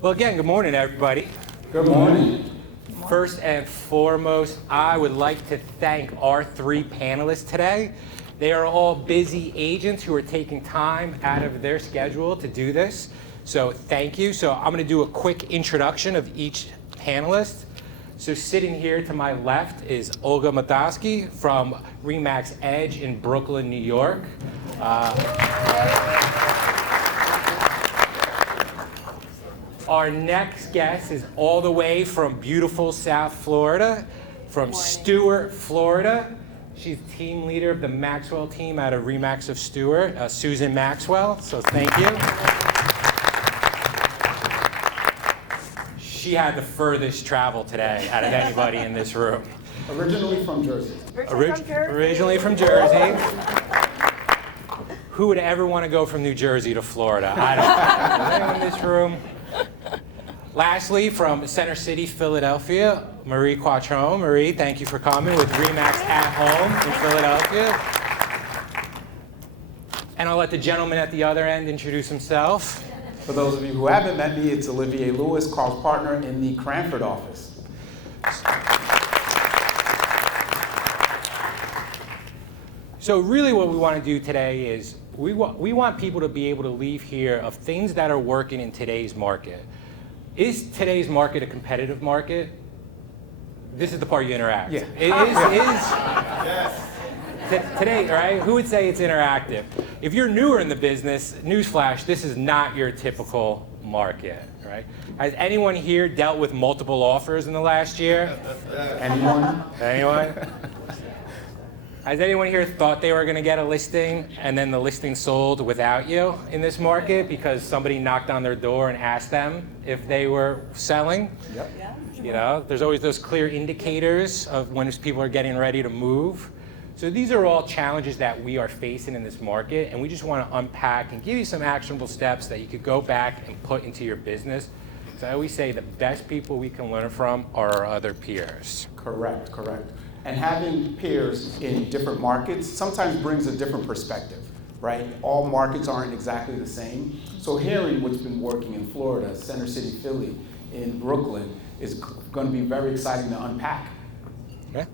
Well, again, good morning, everybody. Good morning. First and foremost, I would like to thank our three panelists today. They are all busy agents who are taking time out of their schedule to do this. So thank you. So I'm going to do a quick introduction of each panelist. So sitting here to my left is Olga Madosky from RE/MAX Edge in Brooklyn, New York. Our next guest is all the way from beautiful South Florida, from Stuart, Florida. She's team leader of the Maxwell team out of RE/MAX of Stuart, Susan Maxwell. So thank you. She had the furthest travel today out of anybody in this room. Originally from Jersey. Originally from Jersey. Who would ever want to go from New Jersey to Florida? I don't know. Is anyone in this room? Lastly, from Center City, Philadelphia, Marie Quattrone. Marie, thank you for coming with RE/MAX at Home in Philadelphia. And I'll let the gentleman at the other end introduce himself. For those of you who haven't met me, it's Olivier Lewis, Carl's partner in the Cranford office. So really what we want to do today is we want people to be able to leave here of things that are working in today's market. Is today's market a competitive market? This is the part you interact. Yeah. Today, right? Who would say it's interactive? If you're newer in the business, newsflash, this is not your typical market, right? Has anyone here dealt with multiple offers in the last year? Anyone? Anyone? Has anyone here thought they were going to get a listing and then the listing sold without you in this market because somebody knocked on their door and asked them if they were selling? Yep. Yeah. You know, there's always those clear indicators of when people are getting ready to move. So these are all challenges that we are facing in this market, and we just want to unpack and give you some actionable steps that you could go back and put into your business. So I always say the best people we can learn from are our other peers. Correct. And having peers in different markets sometimes brings a different perspective, right? All markets aren't exactly the same. So hearing what's been working in Florida, Center City, Philly, in Brooklyn, is going to be very exciting to unpack. Okay.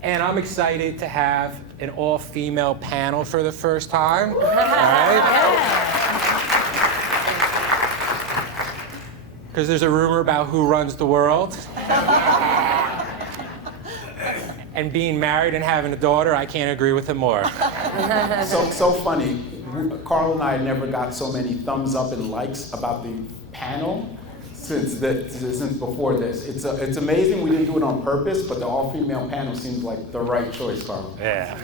And I'm excited to have an all-female panel for the first time. All right? Because there's a rumor about who runs the world. And being married and having a daughter, I can't agree with him more. So funny. Carl and I never got so many thumbs up and likes about the panel since before this. It's amazing we didn't do it on purpose, but the all-female panel seems like the right choice, Carl. Yeah.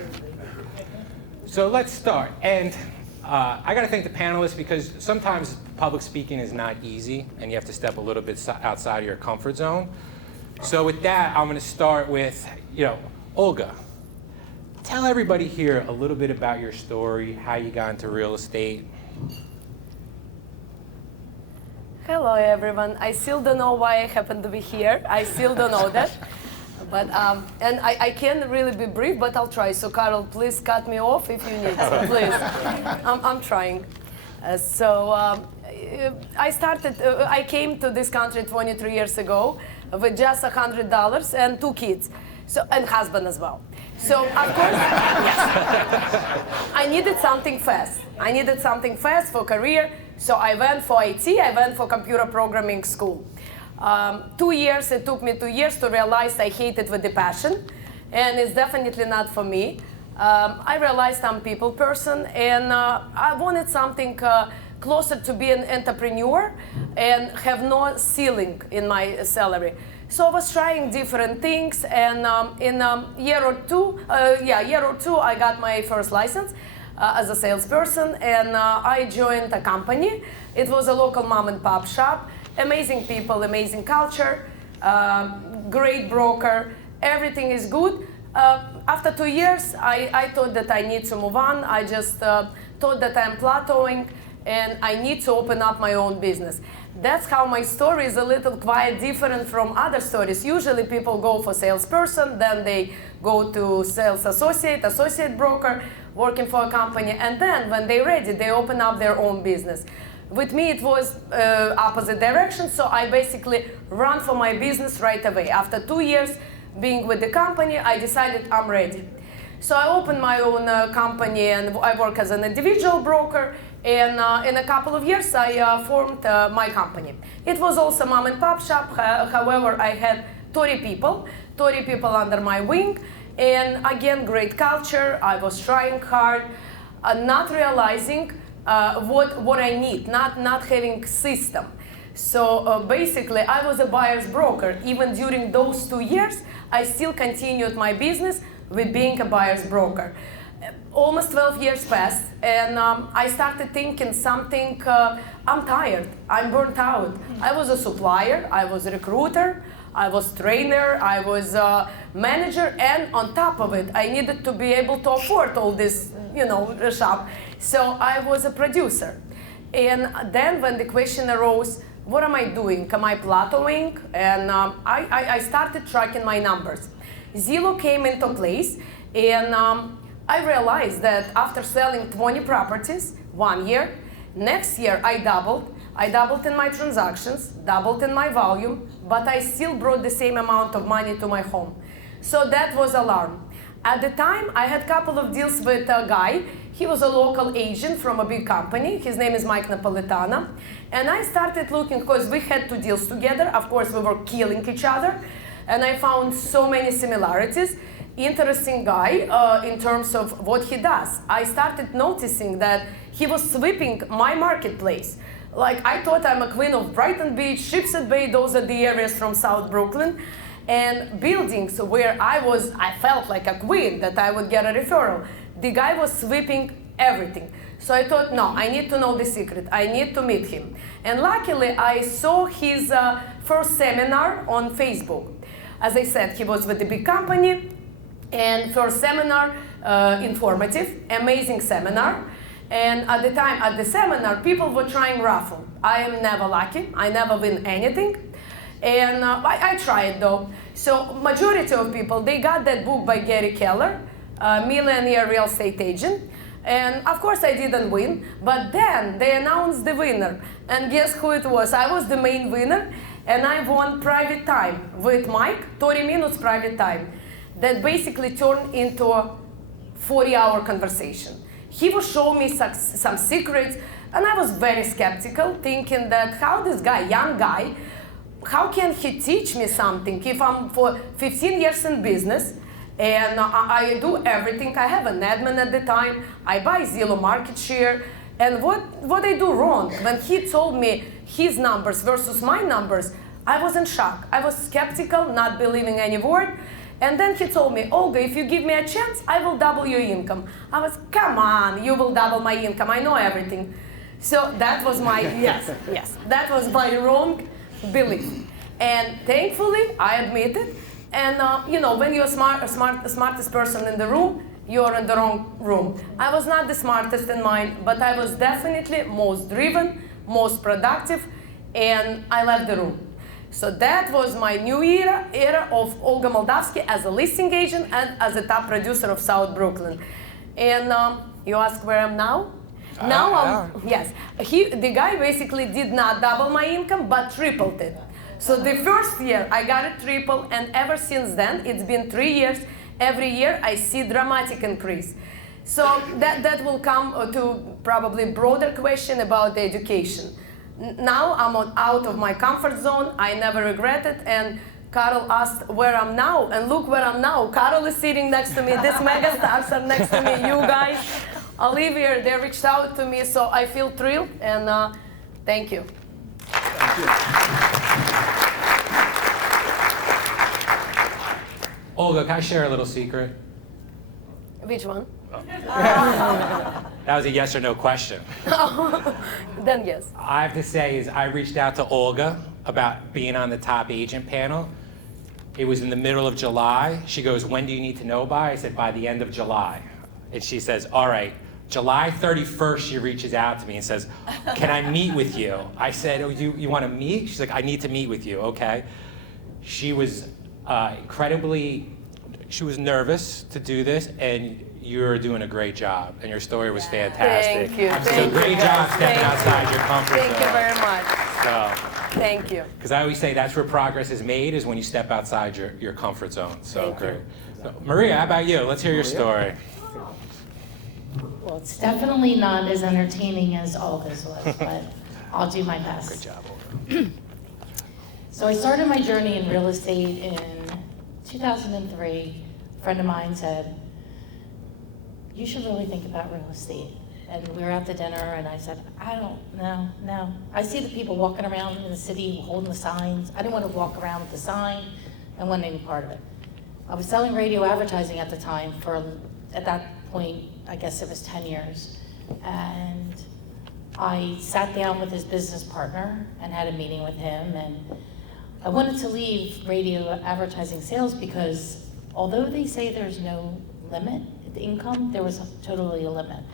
So let's start. And I got to thank the panelists because sometimes public speaking is not easy, and you have to step a little bit outside of your comfort zone. So with that, I'm going to start with, Olga. Tell everybody here a little bit about your story, how you got into real estate. Hello, everyone. I still don't know why I happen to be here. I still don't know that. But and I can't really be brief, but I'll try. So, Carl, please cut me off if you need to. Please. I'm trying. I came to this country 23 years ago with just $100 and 2 kids, and husband as well. So, of course, yes. I needed something fast for career. So I went for IT, I went for computer programming school. It took me 2 years to realize I hate it with a passion, and it's definitely not for me. I realized I'm a people person, and I wanted something closer to be an entrepreneur and have no ceiling in my salary. So I was trying different things, and in a year or two, I got my first license as a salesperson, and I joined a company. It was a local mom and pop shop. Amazing people, amazing culture, great broker, everything is good. After 2 years, I thought that I need to move on. I just thought that I'm plateauing and I need to open up my own business. That's how my story is a little quite different from other stories. Usually people go for salesperson, then they go to sales associate broker, working for a company, and then when they're ready, they open up their own business. With me, it was opposite direction, so I basically ran for my business right away. After 2 years being with the company, I decided I'm ready. So I opened my own company, and I work as an individual broker. And in a couple of years, I formed my company. It was also mom and pop shop. However, I had 30 people under my wing. And again, great culture. I was trying hard, not realizing what I need, not having system. So basically, I was a buyer's broker. Even during those 2 years, I still continued my business with being a buyer's broker. Almost 12 years passed, and I started thinking something, I'm tired, I'm burnt out. I was a supplier, I was a recruiter, I was trainer, I was a manager, and on top of it, I needed to be able to afford all this, shop. So I was a producer. And then when the question arose, what am I doing? Am I plateauing? And I started tracking my numbers. Zillow came into place, and I realized that after selling 20 properties 1 year, next year I doubled. I doubled in my transactions, doubled in my volume, but I still brought the same amount of money to my home. So that was alarm. At the time, I had a couple of deals with a guy. He was a local agent from a big company. His name is Mike Napolitano. And I started looking, because we had 2 deals together. Of course, we were killing each other. And I found so many similarities. Interesting guy in terms of what he does. I started noticing that he was sweeping my marketplace. Like, I thought I'm a queen of Brighton Beach, Shipshead Bay, those are the areas from South Brooklyn. And buildings where I felt like a queen, that I would get a referral. The guy was sweeping everything. So I thought, no, I need to know the secret. I need to meet him. And luckily, I saw his first seminar on Facebook. As I said, he was with a big company. And first seminar, informative, amazing seminar. And at the time, at the seminar, people were trying raffle. I am never lucky. I never win anything. And I tried though. So majority of people, they got that book by Gary Keller, Millionaire Real Estate Agent. And of course I didn't win, but then they announced the winner. And guess who it was? I was the main winner, and I won private time with Mike, 30 minutes private time. That basically turned into a 40-hour conversation. He was showing me some secrets, and I was very skeptical, thinking that how this guy, young guy, how can he teach me something if I'm for 15 years in business and I do everything. I have an admin at the time, I buy Zillow market share, and what I do wrong? When he told me his numbers versus my numbers, I was in shock. I was skeptical, not believing any word. And then he told me, Olga, if you give me a chance, I will double your income. I was, come on, you will double my income. I know everything. So that was my, yes, that was my wrong belief. And thankfully, I admit it. And when you're the smartest person in the room, you're in the wrong room. I was not the smartest in mind, but I was definitely most driven, most productive, and I left the room. So that was my new era of Olga Moldavsky as a listing agent and as a top producer of South Brooklyn. And you ask where I'm now? Yes. The guy basically did not double my income, but tripled it. So the first year I got it triple, and ever since then, it's been 3 years. Every year I see dramatic increase. So that will come to probably broader question about the education. Now I'm out of my comfort zone. I never regret it. And Carl asked where I'm now, and look where I'm now. Carl is sitting next to me. These mega stars are next to me. You guys, Olivia, they reached out to me, so I feel thrilled. And thank you. Thank you. Olga, can I share a little secret? Which one? That was a yes or no question. Then yes. I have to say is I reached out to Olga about being on the top agent panel. It was in the middle of July. She goes, when do you need to know by? I said, by the end of July. And she says, all right. July 31st, she reaches out to me and says, can I meet with you? I said, oh, you want to meet? She's like, I need to meet with you, okay. She was she was nervous to do this, and you're doing a great job, and your story was fantastic. Thank you. So Thank you. great job stepping Thank outside you. your comfort zone. Thank you very much. So, Thank you. because I always say that's where progress is made, is when you step outside your comfort zone. So Thank you. great. So, Maria, how about you? Let's hear your story. Well, it's definitely not as entertaining as Olga's was, but I'll do my best. Good job, Olga. So I started my journey in real estate in 2003. A friend of mine said, you should really think about real estate. And we were out to dinner, and I said, I don't know, no. I see the people walking around in the city holding the signs. I didn't want to walk around with the sign. I wasn't any part of it. I was selling radio advertising at the time for, at that point, I guess it was 10 years. And I sat down with his business partner and had a meeting with him. And I wanted to leave radio advertising sales because although they say there's no limit to income, there was totally a limit.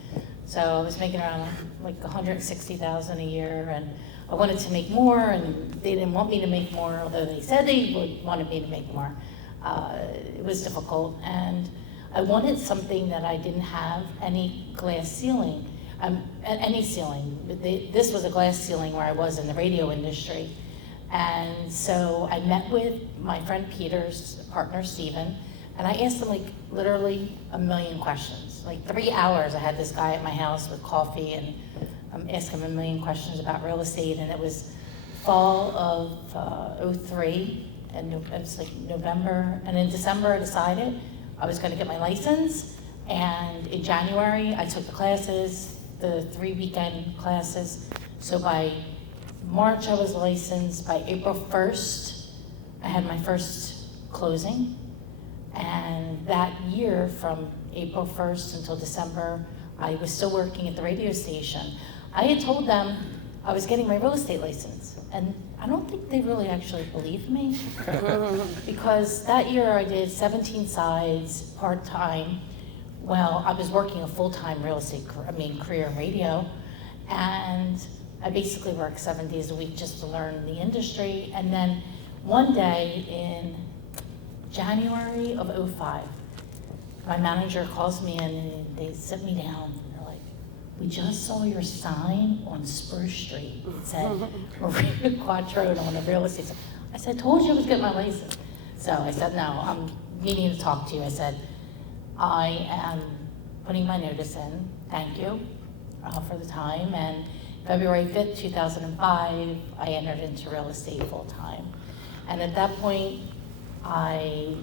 So I was making around like $160,000 a year, and I wanted to make more, and they didn't want me to make more, although they said they wanted me to make more. It was difficult, and I wanted something that I didn't have any glass ceiling, any ceiling. This was a glass ceiling where I was in the radio industry. And so I met with my friend Peter's partner, Steven, and I asked him like literally a million questions. Like 3 hours I had this guy at my house with coffee, and I'm asking him a million questions about real estate. And it was fall of '03, and it was like November. And in December I decided I was gonna get my license. And in January I took the classes, the 3 weekend classes. So by March I was licensed. By April 1st, I had my first closing. And that year, from April 1st until December, I was still working at the radio station. I had told them I was getting my real estate license, and I don't think they really actually believed me. Because that year I did 17 sides, part-time. Well, I was working a full-time real estate, career in radio, and I basically worked 7 days a week just to learn the industry. And then one day in January of '05, my manager calls me in and they sit me down and they're like, we just saw your sign on Spruce Street. It said Maria Quattrone on a real estate. I said, told you I was getting my license. So I said, no, I'm needing to talk to you. I said, I am putting my notice in, thank you for the time. And February 5th, 2005, I entered into real estate full time. And at that point, I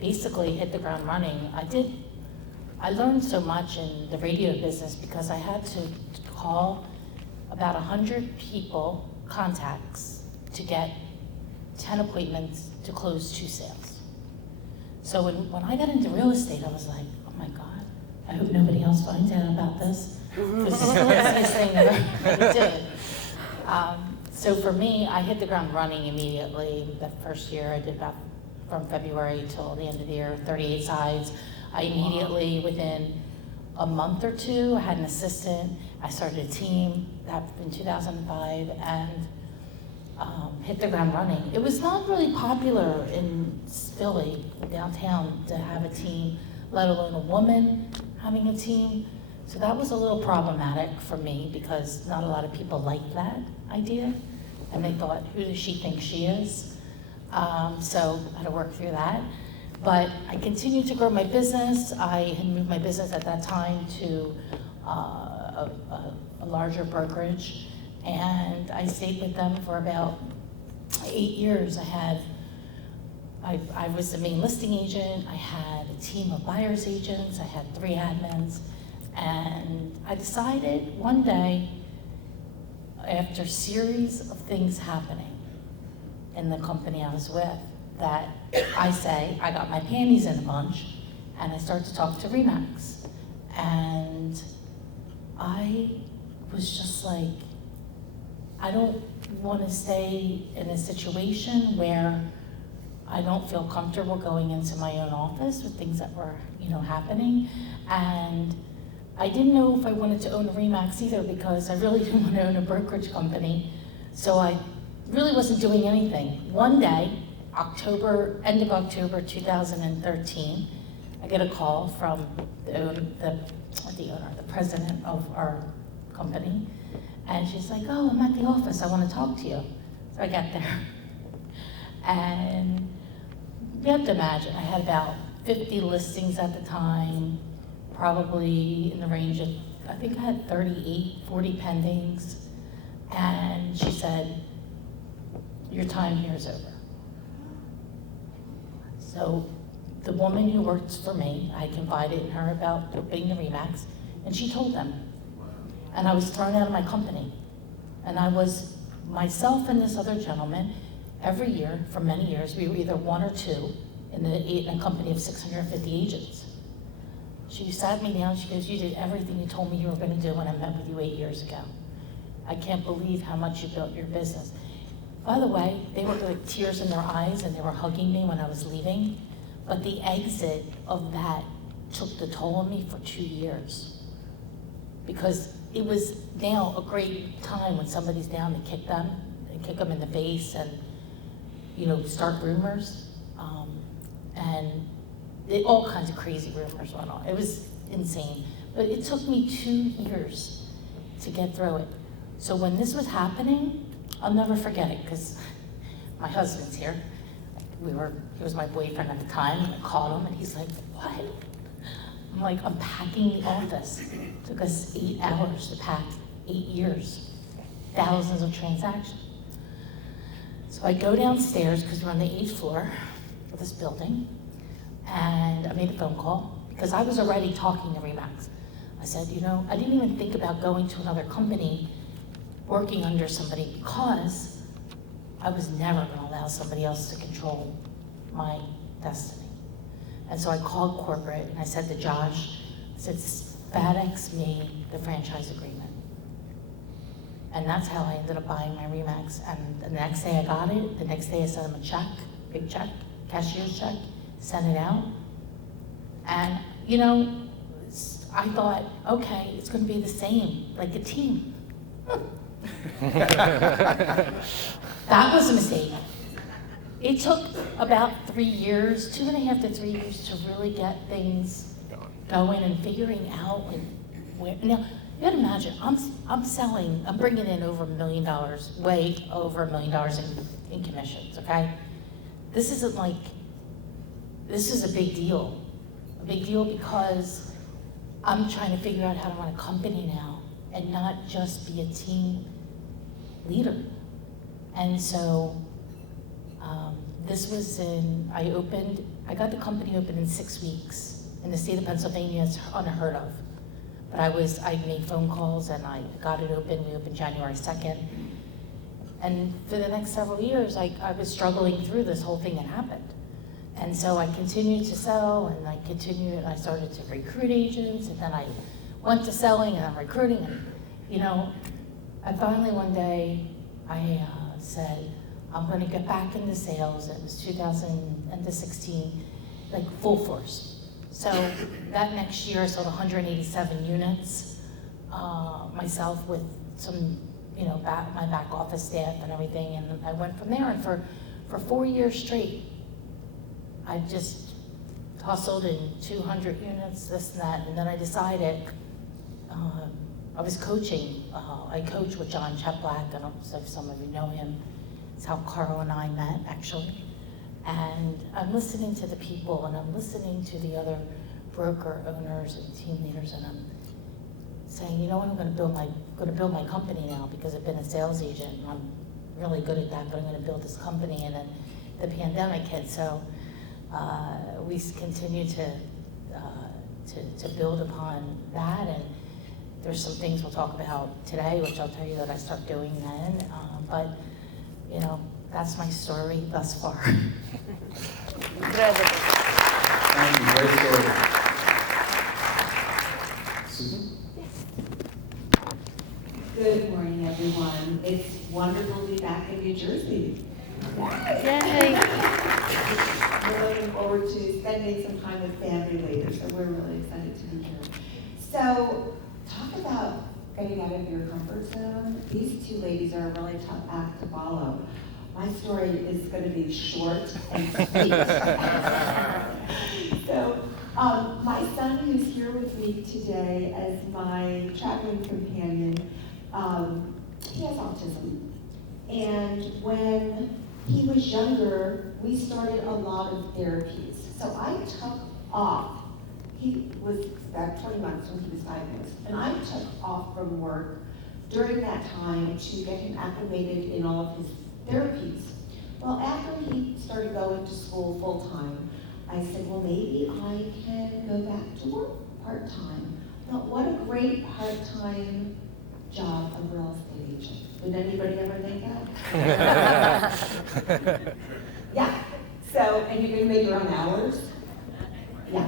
basically hit the ground running. I learned so much in the radio business because I had to call about 100 people, contacts, to get 10 appointments to close 2 sales. So when I got into real estate, I was like, oh my God, I hope nobody else finds out about this. Because this is the easiest thing that I ever did. So for me, I hit the ground running immediately. The first year I did about, from February till the end of the year, 38 sides. I immediately, within a month or two, I had an assistant. I started a team that in 2005 and hit the ground running. It was not really popular in Philly, downtown, to have a team, let alone a woman having a team. So that was a little problematic for me because not a lot of people liked that idea. And they thought, who does she think she is? So I had to work through that. But I continued to grow my business. I had moved my business at that time to a larger brokerage. And I stayed with them for about 8 years. I was the main listing agent. I had a team of buyer's agents. I had 3 admins. And I decided one day, after a series of things happening in the company I was with, that I got my panties in a bunch, and I started to talk to RE/MAX. And I was just like, I don't want to stay in a situation where I don't feel comfortable going into my own office with things that were, happening. And I didn't know if I wanted to own a RE/MAX either because I really didn't want to own a brokerage company. So I really wasn't doing anything. One day, end of October 2013, I get a call from the president of our company, and she's like, "Oh, I'm at the office, I want to talk to you." So I get there, and you have to imagine, I had about 50 listings at the time, probably in the range of, I think I had 38, 40 pendings, and she said, "Your time here is over." So the woman who works for me, I confided in her about opening the RE/MAX, and she told them. And I was thrown out of my company. And I was, myself and this other gentleman, every year, for many years, we were either one or two in a company of 650 agents. She sat me down, she goes, "You did everything you told me you were gonna do when I met with you 8 years ago. I can't believe how much you built your business." By the way, they were like tears in their eyes and they were hugging me when I was leaving, but the exit of that took the toll on me for 2 years. Because it was now a great time when somebody's down to kick them in the face and, start rumors. And all kinds of crazy rumors went on. It was insane. But it took me 2 years to get through it. So when this was happening, I'll never forget it, because my husband's here. He was my boyfriend at the time, and I called him, and he's like, "What?" I'm like, "I'm packing the office." It took us 8 hours to pack, 8 years, thousands of transactions. So I go downstairs, because we're on the 8th floor of this building, and I made a phone call, because I was already talking to RE/MAX. I said, I didn't even think about going to another company working under somebody, because I was never going to allow somebody else to control my destiny. And so I called corporate and I said to Josh, I said, "FedEx me the franchise agreement." And that's how I ended up buying my RE/MAX. And the next day I got it. The next day I sent him a check, big check, cashier's check, sent it out. And, I thought, okay, it's going to be the same, like a team. That was a mistake. It took about 3 years, 2.5 to 3 years, to really get things going and figuring out where. Now, you gotta imagine, I'm bringing in over $1 million, way over $1 million in commissions, okay? This is a big deal. A big deal because I'm trying to figure out how to run a company now and not just be a team leader. And so this was I got the company open in 6 weeks. In the state of Pennsylvania, it's unheard of. But I made phone calls and I got it open. We opened January 2nd. And for the next several years, I was struggling through this whole thing that happened. And so I continued to sell, and I started to recruit agents, and then I went to selling and I'm recruiting, and finally one day I said, I'm going to get back into sales. It was 2016, like full force. So that next year I sold 187 units, myself with some, my back office staff and everything, and I went from there, and for 4 years straight, I just hustled in 200 units, this and that, and then I decided, I was coaching, I coach with John Cheplack, I don't know if some of you know him. It's how Carl and I met, actually. And I'm listening to the people, and I'm listening to the other broker owners and team leaders, and I'm saying, you know what, I'm going to build my company now, because I've been a sales agent, and I'm really good at that, but I'm going to build this company. And then the pandemic hit, so we continue to build upon that, and there's some things we'll talk about today, which I'll tell you that I start doing then. But that's my story thus far. Incredible. Thank you, great story. Susan? Good morning, everyone. It's wonderful to be back in New Jersey. Yay. We're looking forward to spending some time with family later, so we're really excited to be here. So, talk about getting out of your comfort zone. These two ladies are a really tough act to follow. My story is going to be short and sweet. So, My son, who's here with me today as my traveling companion, he has autism. And when he was younger, we started a lot of therapies. So I took off. He was about 20 months when he was diagnosed. And I took off from work during that time to get him acclimated in all of his therapies. Well, after he started going to school full time, I said, well, maybe I can go back to work part-time. Now, what a great part-time job of a real estate agent. Did anybody ever think that? Yeah. So, and you can make your own hours? Yeah.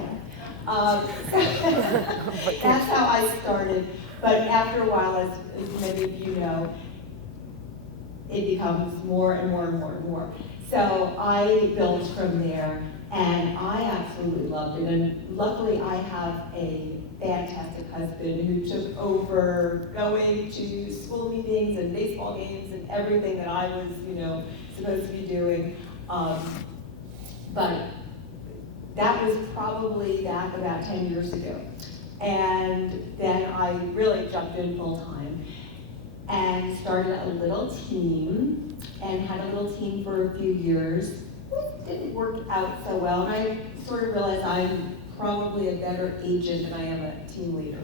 That's how I started. But after a while, as many of you know, it becomes more and more and more and more. So I built from there, and I absolutely loved it. And luckily, I have a fantastic husband who took over going to school meetings and baseball games and everything that I was, supposed to be doing. But that was probably back about 10 years ago. And then I really jumped in full time and started a little team and had a little team for a few years. It didn't work out so well, and I sort of realized I'm probably a better agent than I am a team leader.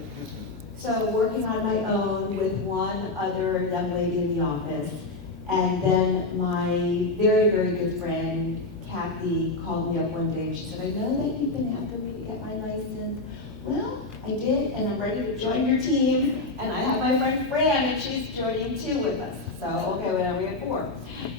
So working on my own with one other young lady in the office, and then my very, very good friend, Kathy, called me up one day and she said, I know that you've been after me to get my license. Well, I did, and I'm ready to join your team, and I have my friend Fran, and she's joining too with us. So, okay, well, now we have 4.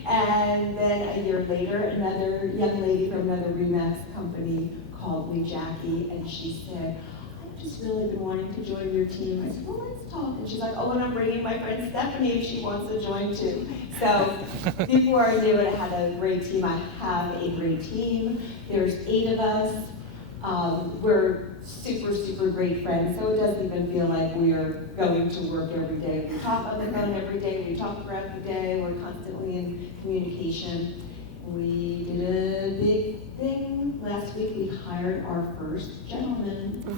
And then a year later, another young lady from another RE/MAX company called me, Jackie, and she said, I've just really been wanting to join your team. I said, well, let's talk. And she's like, oh, and I'm bringing my friend Stephanie if she wants to join too. So before I knew it, I had a great team. I have a great team. There's 8 of us. We're super, super great friends, so it doesn't even feel like we're going to work every day. We talk on the phone every day, we talk throughout the day, we're constantly in communication. We did a big thing last week. We hired our first gentleman. So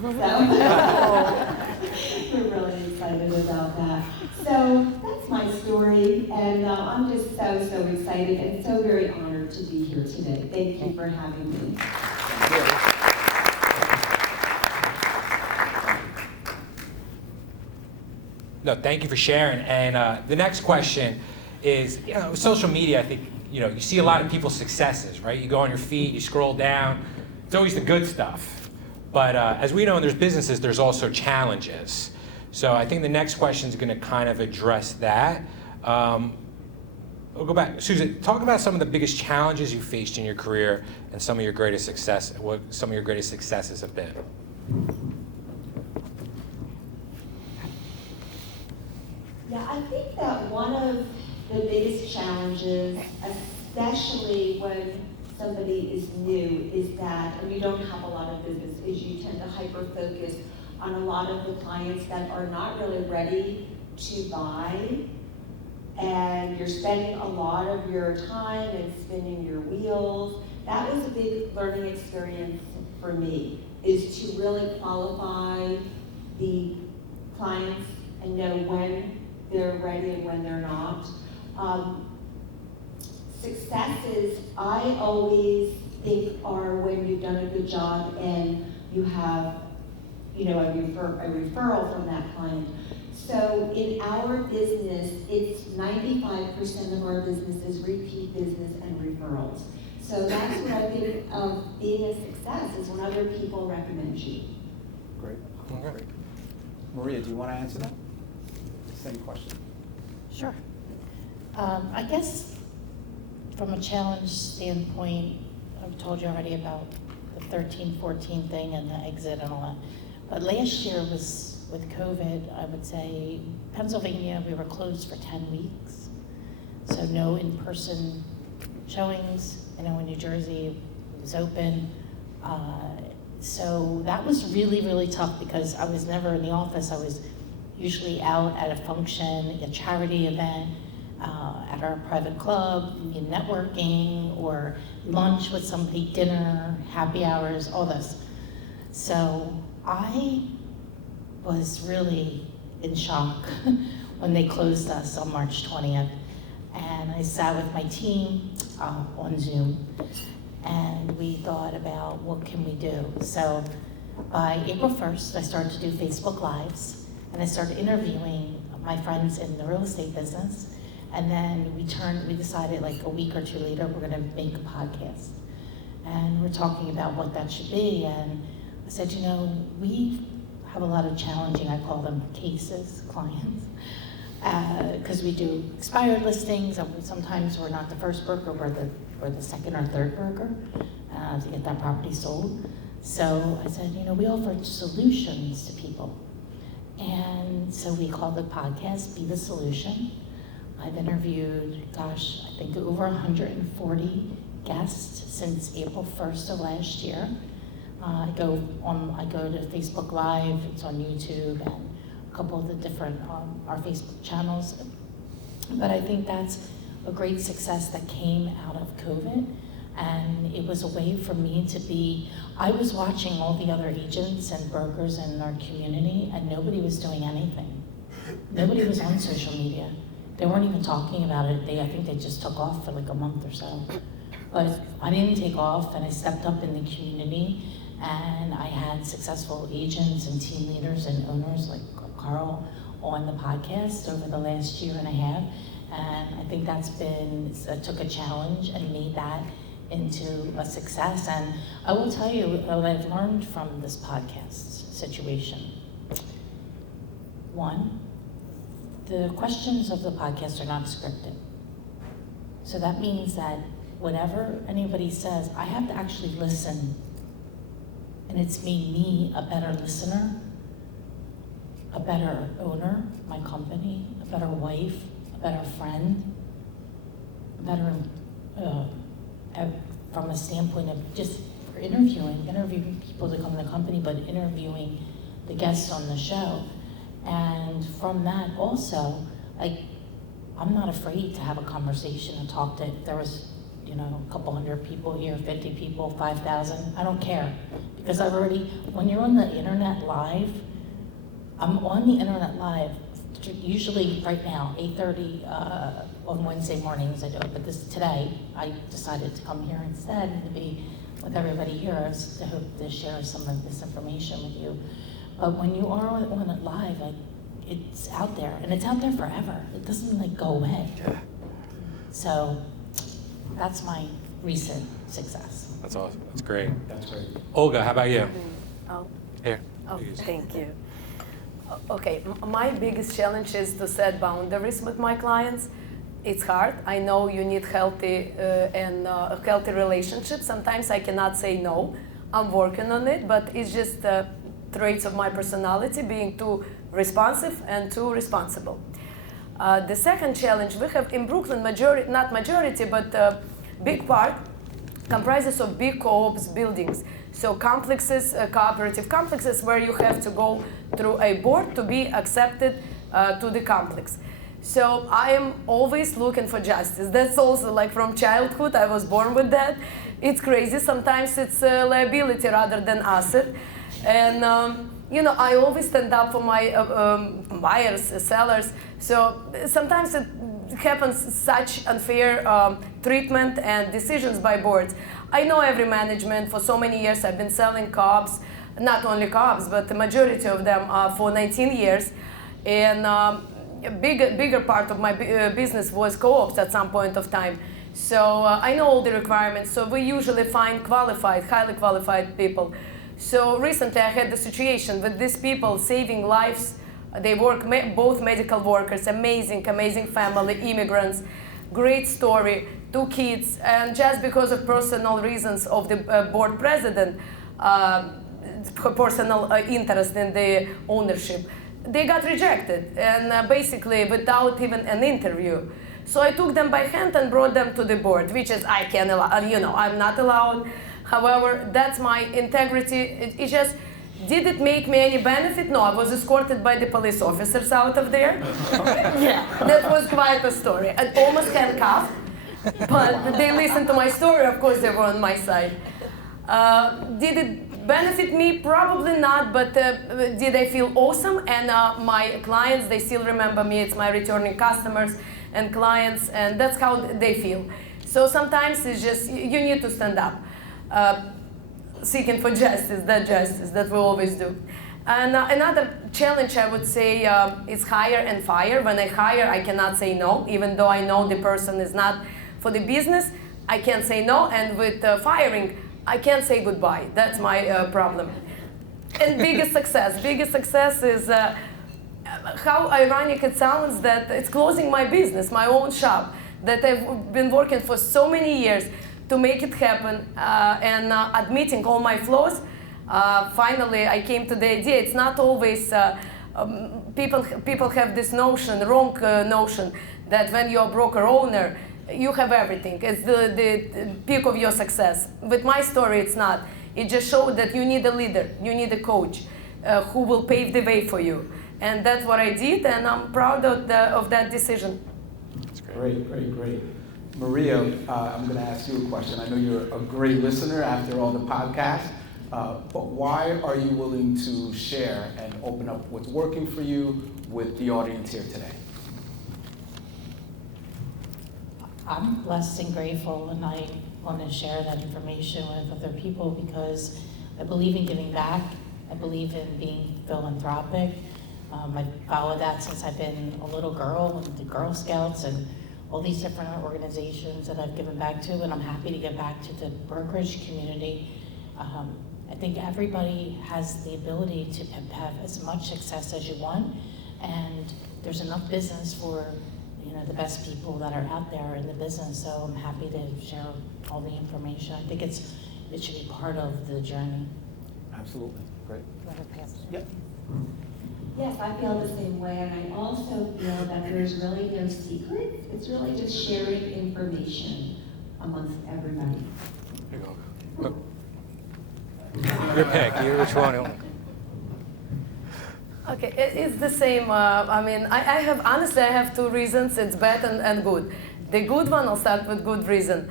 we're really excited about that. So that's my story, and I'm just so, so excited and so very honored to be here today. Thank you for having me. No, thank you for sharing. And the next question is, social media, I think, you see a lot of people's successes, right? You go on your feed, you scroll down, it's always the good stuff. But as we know, there's businesses, there's also challenges. So I think the next question is going to kind of address that. We'll go back. Susan, talk about some of the biggest challenges you faced in your career and some of your greatest success, what some of your greatest successes have been. Yeah, I think that one of the biggest challenges, especially when somebody is new, is that, and you don't have a lot of business, is you tend to hyper-focus on a lot of the clients that are not really ready to buy, and you're spending a lot of your time and spinning your wheels. That was a big learning experience for me, is to really qualify the clients and know when they're ready and when they're not. Successes, I always think, are when you've done a good job and you have, a referral from that client. So in our business, it's 95% of our business is repeat business and referrals. So that's what I think of being a success, is when other people recommend you. Great. Great. Maria, do you want to answer that? Same question. Sure. I guess from a challenge standpoint, I've told you already about the 13-14 thing and the exit and all that. But last year was, with COVID, I would say, Pennsylvania, we were closed for 10 weeks. So no in-person showings. In New Jersey, it was open. So that was really, really tough because I was never in the office. I was usually out at a function, a charity event, at our private club, networking, or lunch with somebody, dinner, happy hours, all this. So I was really in shock when they closed us on March 20th. And I sat with my team on Zoom, and we thought about what can we do. So by April 1st, I started to do Facebook Lives, and I started interviewing my friends in the real estate business. And then we decided like a week or two later, we're gonna make a podcast. And we're talking about what that should be. And I said, you know, we have a lot of challenging, I call them cases, clients. Because we do expired listings, and sometimes we're not the first broker, we're the second or third broker to get that property sold. So I said, you know, we offer solutions to people. And so we called the podcast Be the Solution. I've interviewed, gosh, I think over 140 guests since April 1st of last year. I go to Facebook Live, it's on YouTube, and a couple of the different, our Facebook channels. But I think that's a great success that came out of COVID. And it was a way for me to be, I was watching all the other agents and brokers in our community, and nobody was doing anything. Nobody was on social media. They weren't even talking about it. I think they just took off for like a month or so. But I didn't take off, and I stepped up in the community, and I had successful agents and team leaders and owners like Carl on the podcast over the last year and a half. And I think that's been, took a challenge and made that into a success. And I will tell you what I've learned from this podcast situation. One, the questions of the podcast are not scripted. So that means that whatever anybody says, I have to actually listen. And it's made me a better listener, a better owner, my company, a better wife, a better friend, a better, from a standpoint of just interviewing people to come to the company, but interviewing the guests on the show. And from that also, like, I'm not afraid to have a conversation and talk to, there was, you know, a couple hundred people here, 50 people, 5,000, I don't care. Because I've already, when you're on the internet live, I'm on the internet live, usually right now, 8:30 on Wednesday mornings I do it, but today, I decided to come here instead and to be with everybody here to hope to share some of this information with you. But when you are on it live, like, it's out there, and it's out there forever. It doesn't like go away. Yeah. So that's my recent success. That's awesome. That's great. That's great. Olga, how about you? Oh, Here. oh, thank you. Okay, my biggest challenge is to set boundaries with my clients. It's hard. I know you need healthy a healthy relationship. Sometimes I cannot say no. I'm working on it, but it's just traits of my personality, being too responsive and too responsible. The second challenge we have in Brooklyn, not majority, but big part comprises of big co-ops buildings. So complexes, cooperative complexes, where you have to go through a board to be accepted to the complex. So I am always looking for justice. That's also like from childhood, I was born with that. It's crazy, sometimes it's a liability rather than asset. And you know, I always stand up for my buyers, sellers. So sometimes it happens such unfair treatment and decisions by boards. I know every management. For so many years I've been selling co-ops, not only co-ops, but the majority of them for 19 years. And a bigger part of my business was co-ops at some point of time. So I know all the requirements. So we usually find qualified, highly qualified people. So recently I had the situation with these people saving lives. They work, both medical workers, amazing family, immigrants, great story, 2 kids, and just because of personal reasons of the board president, personal interest in the ownership, they got rejected, and basically without even an interview. So I took them by hand and brought them to the board, which is I can't allow, you know, I'm not allowed. However, that's my integrity. It just, did it make me any benefit? No, I was escorted by the police officers out of there. Yeah, that was quite a story. I almost handcuffed, but they listened to my story. Of course, they were on my side. Did it benefit me? Probably not, but did I feel awesome? And my clients, they still remember me. It's my returning customers and clients, and that's how they feel. So sometimes it's just, you need to stand up. Seeking for justice that we always do. And another challenge, I would say, is hire and fire. When I hire, I cannot say no, even though I know the person is not for the business, I can't say no, and with firing, I can't say goodbye. That's my problem. And biggest success is how ironic it sounds that it's closing my business, my own shop, that I've been working for so many years to make it happen, and admitting all my flaws. Finally, I came to the idea. It's not always people have this notion, wrong notion, that when you're a broker owner, you have everything. It's the peak of your success. With my story, it's not. It just showed that you need a leader, you need a coach who will pave the way for you. And that's what I did, and I'm proud of that decision. That's great. Great. Maria, I'm going to ask you a question. I know you're a great listener after all the podcasts, but why are you willing to share and open up what's working for you with the audience here today? I'm blessed and grateful, and I want to share that information with other people because I believe in giving back. I believe in being philanthropic. I followed that since I've been a little girl with the Girl Scouts and all these different organizations that I've given back to, and I'm happy to give back to the brokerage community. I think everybody has the ability to have as much success as you want, and there's enough business for the best people that are out there in the business, so I'm happy to share all the information. I think it should be part of the journey. Absolutely. Great. Yep. Yes, I feel the same way, and I also feel that there's really no secrets. It's really just sharing information amongst everybody. Here you go. Your pick. Which one? Okay, it's the same. I mean, I have two reasons. It's bad and good. The good one, I'll start with good reason.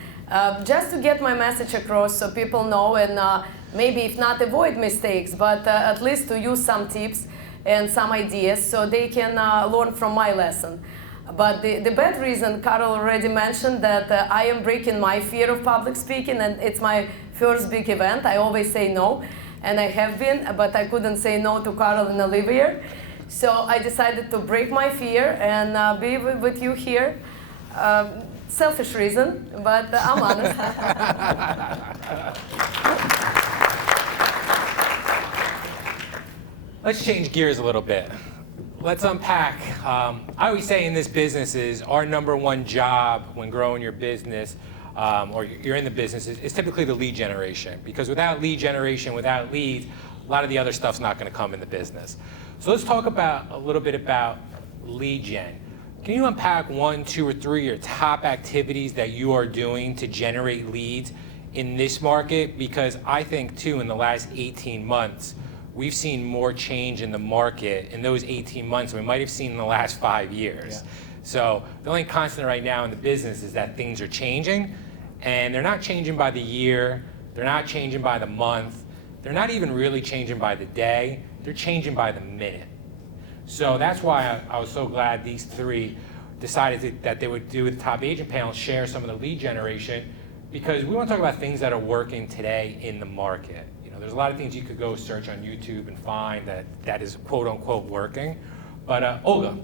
Just to get my message across so people know, and maybe if not avoid mistakes, but at least to use some tips and some ideas so they can learn from my lesson. But the bad reason, Carol already mentioned that I am breaking my fear of public speaking, and it's my first big event. I always say no, and I have been, but I couldn't say no to Carol and Olivier. So I decided to break my fear and be with you here. Selfish reason, but I'm honest. Let's change gears a little bit. Let's unpack. I always say in this business is our number one job when growing your business, or you're in the business, is typically the lead generation. Because without lead generation, without leads, a lot of the other stuff's not going to come in the business. So let's talk about a little bit about lead gen. Can you unpack 1, 2, or 3 of your top activities that you are doing to generate leads in this market? Because I think too, in the last 18 months, we've seen more change in the market in those 18 months than we might have seen in the last 5 years. Yeah. So the only constant right now in the business is that things are changing, and they're not changing by the year, they're not changing by the month, they're not even really changing by the day, they're changing by the minute. So that's why I was so glad these 3 decided that they would do the top agent panel, share some of the lead generation, because we want to talk about things that are working today in the market. There's a lot of things you could go search on YouTube and find that is quote unquote working. But Olga,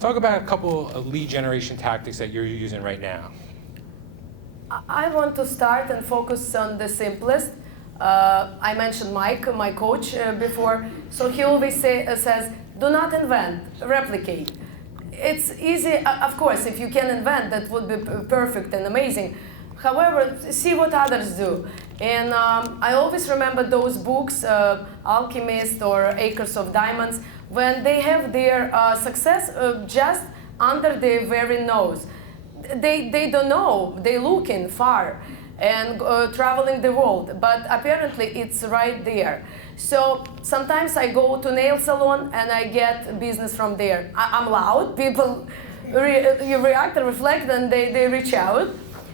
talk about a couple of lead generation tactics that you're using right now. I want to start and focus on the simplest. I mentioned Mike, my coach, before. So he always says, do not invent, replicate. It's easy, of course, if you can invent, that would be perfect and amazing. However, see what others do. And I always remember those books, Alchemist or Acres of Diamonds, when they have their success just under their very nose. They don't know, they're looking far and traveling the world, but apparently it's right there. So sometimes I go to nail salon and I get business from there. I'm loud, people react, reflect, and they reach out.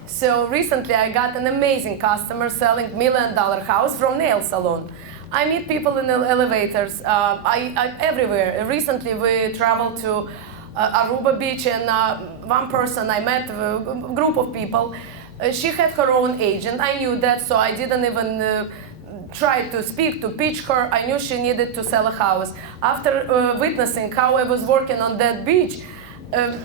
So recently I got an amazing customer selling $1 million house from nail salon. I meet people in the elevators. I everywhere. Recently, we traveled to Aruba Beach, and one person I met, a group of people. She had her own agent. I knew that, so I didn't even try to speak to pitch her. I knew she needed to sell a house. After witnessing how I was working on that beach,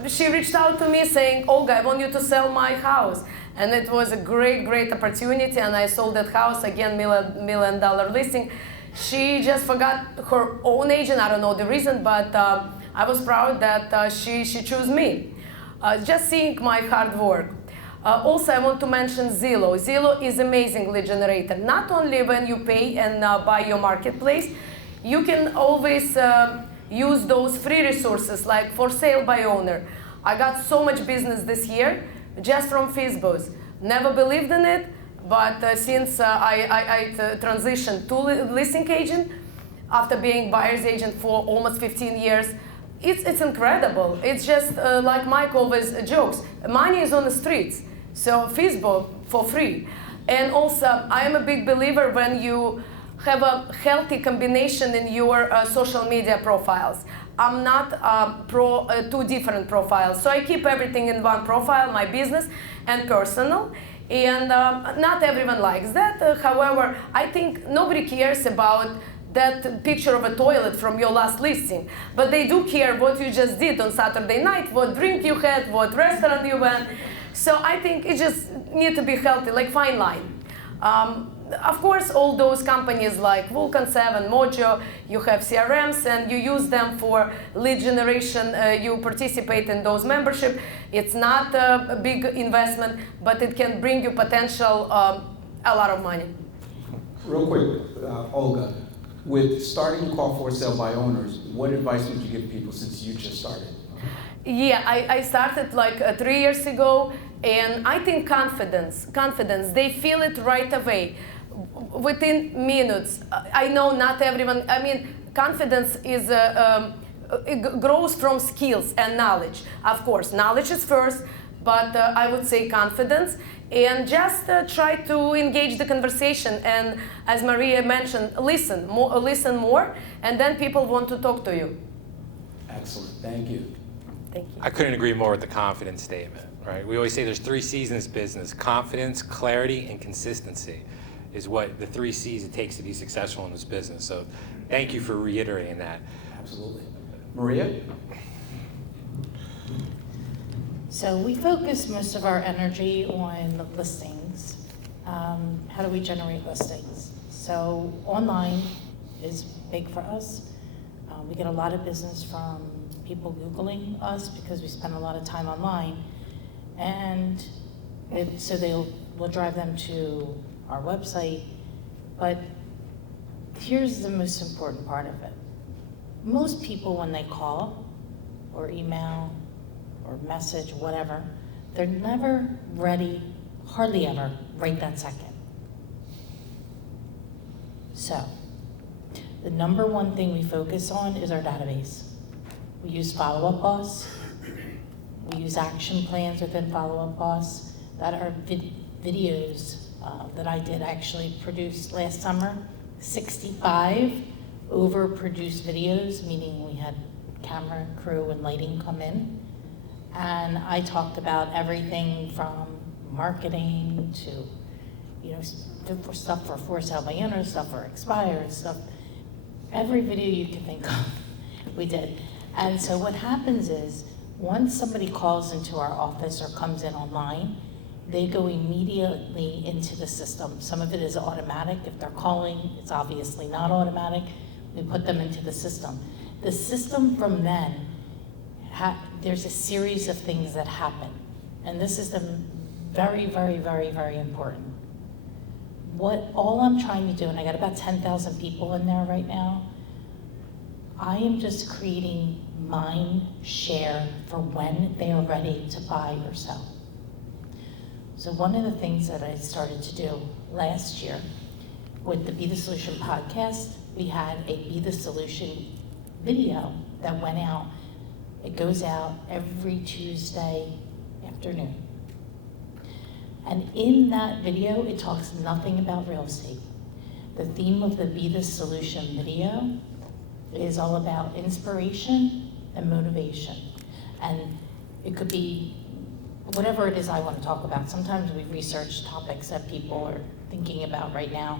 she reached out to me saying, "Olga, I want you to sell my house." And it was a great, great opportunity, and I sold that house, again, $1 million listing. She just forgot her own agent, I don't know the reason, but I was proud that she chose me. Just seeing my hard work. Also, I want to mention Zillow. Zillow is amazing lead generator. Not only when you pay and buy your marketplace, you can always use those free resources like for sale by owner. I got so much business this year just from FSBOs. Never believed in it, but since I transitioned to listing agent, after being buyer's agent for almost 15 years, it's incredible. It's just like Mike always jokes, money is on the streets, so FSBO for free. And also, I am a big believer when you have a healthy combination in your social media profiles. I'm not pro two different profiles, so I keep everything in one profile, my business and personal. And not everyone likes that. However, I think nobody cares about that picture of a toilet from your last listing, but they do care what you just did on Saturday night, what drink you had, what restaurant you went. So I think it just needs to be healthy, like fine line. Of course, all those companies like Vulcan 7, Mojo, you have CRMs and you use them for lead generation. You participate in those membership. It's not a big investment, but it can bring you potential a lot of money. Real quick, Olga, with starting Call for Sale by Owners, what advice would you give people since you just started? Yeah, I started like 3 years ago, and I think confidence, they feel it right away. Within minutes. I know not everyone, I mean, confidence is, it grows from skills and knowledge. Of course, knowledge is first, but I would say confidence. And just try to engage the conversation. And as Maria mentioned, listen more, and then people want to talk to you. Excellent, thank you. Thank you. I couldn't agree more with the confidence statement, right? We always say there's 3 C's in this business: confidence, clarity, and consistency is what the 3 C's it takes to be successful in this business. So thank you for reiterating that. Absolutely. Maria? So we focus most of our energy on the listings. How do we generate listings? So online is big for us. We get a lot of business from people Googling us because we spend a lot of time online. And so we'll drive them to our website. But here's the most important part of it. Most people, when they call or email or message, whatever, they're never ready, hardly ever, right that second. So, the number one thing we focus on is our database. We use Follow Up Boss. We use action plans within Follow Up Boss that are videos that I did actually produce last summer. 65 overproduced videos, meaning we had camera crew and lighting come in. And I talked about everything from marketing to, stuff for sale by owner, stuff for expired, stuff. Every video you can think of, we did. And so what happens is, once somebody calls into our office or comes in online, they go immediately into the system. Some of it is automatic. If they're calling, it's obviously not automatic. We put them into the system. The system from then, there's a series of things that happen. And this is the very, very, very, very important. All I'm trying to do, and I got about 10,000 people in there right now, I am just creating mind share for when they are ready to buy or sell. So one of the things that I started to do last year with the Be the Solution podcast, we had a Be the Solution video that went out. It goes out every Tuesday afternoon. And in that video, it talks nothing about real estate. The theme of the Be the Solution video is all about inspiration and motivation. And it could be whatever it is I want to talk about. Sometimes we research topics that people are thinking about right now.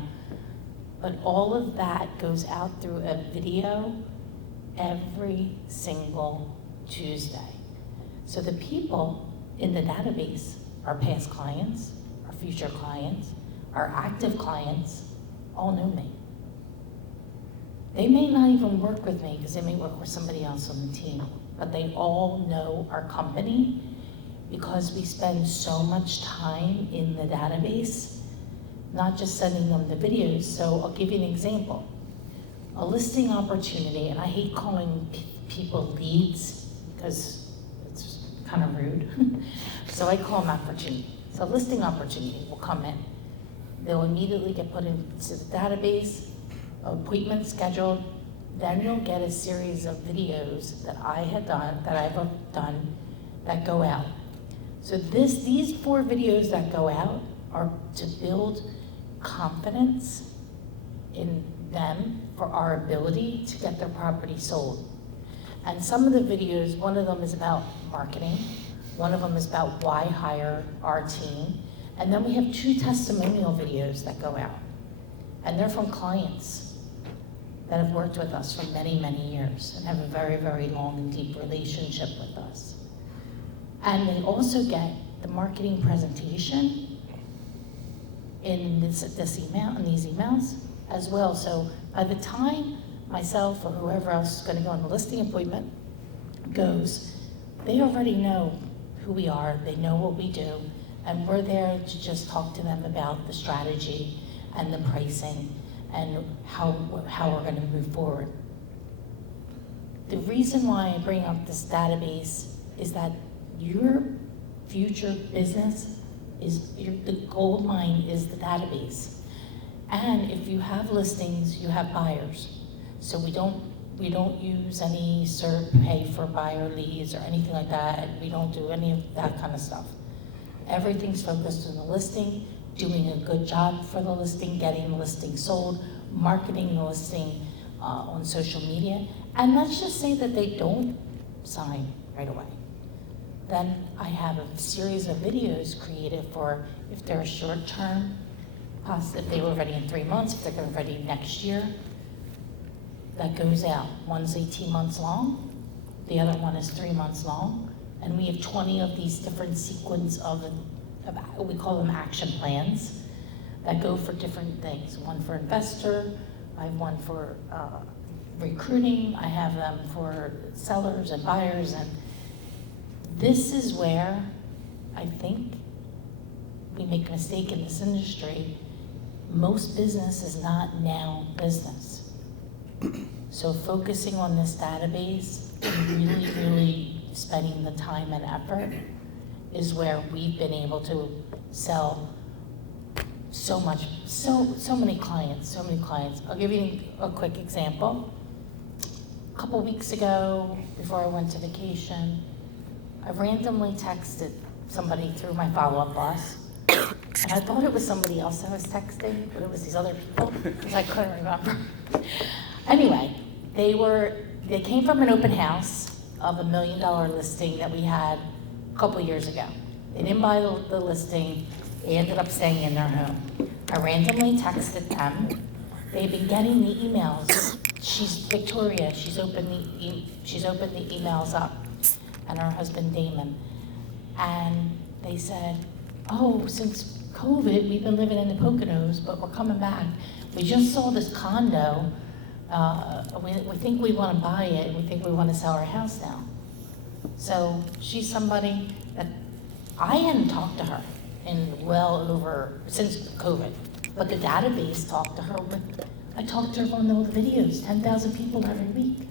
But all of that goes out through a video every single Tuesday. So the people in the database, our past clients, our future clients, our active clients, all know me. They may not even work with me because they may work with somebody else on the team, but they all know our company because we spend so much time in the database, not just sending them the videos. So I'll give you an example. A listing opportunity, and I hate calling people leads because it's kind of rude. So I call them opportunity. So a listing opportunity will come in. They'll immediately get put into the database, appointment scheduled, then you'll get a series of videos that I've done that go out. So these 4 videos that go out are to build confidence in them for our ability to get their property sold. And some of the videos, one of them is about marketing, one of them is about why hire our team, and then we have 2 testimonial videos that go out. And they're from clients that have worked with us for many, many years and have a very, very long and deep relationship with us. And they also get the marketing presentation in these emails as well. So by the time myself or whoever else is going to go on the listing appointment goes, they already know who we are, they know what we do, and we're there to just talk to them about the strategy and the pricing and how we're going to move forward. The reason why I bring up this database is that your future business the gold mine is the database. And if you have listings, you have buyers. So we don't use any pay for buyer leads or anything like that. We don't do any of that kind of stuff. Everything's focused on the listing, doing a good job for the listing, getting the listing sold, marketing the listing on social media. And let's just say that they don't sign right away. Then I have a series of videos created for if they're short term, if they were ready in 3 months, if they're going to be ready next year, that goes out. One's 18 months long, the other one is 3 months long, and we have 20 of these different sequence of we call them action plans that go for different things. One for investor, I have one for recruiting, I have them for sellers and buyers, and this is where I think we make a mistake in this industry. Most business is not now business. So focusing on this database and really, really spending the time and effort is where we've been able to sell so many clients. I'll give you a quick example. A couple weeks ago, before I went to vacation, I randomly texted somebody through my follow-up boss. And I thought it was somebody else I was texting, but it was these other people, because I couldn't remember. Anyway, they came from an open house of $1 million listing that we had a couple years ago. They didn't buy the listing, they ended up staying in their home. I randomly texted them. They've been getting the emails. She's Victoria, she's opened the emails up, and her husband Damon. And they said, oh, since COVID, we've been living in the Poconos, but we're coming back. We just saw this condo. We think we want to buy it. We think we want to sell our house now. So she's somebody that I hadn't talked to her since COVID, but the database talked to her. I talked to her on all the videos, 10,000 people every week.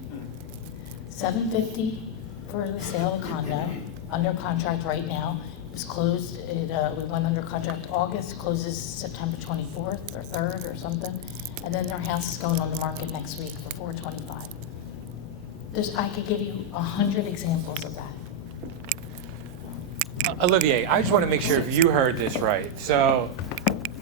$750 for the sale of the condo, under contract right now. It was closed, we went under contract August, closes September 24th or 3rd or something. And then their house is going on the market next week for $425. I could give you 100 examples of that. Olivier, I just want to make sure if you heard this right. So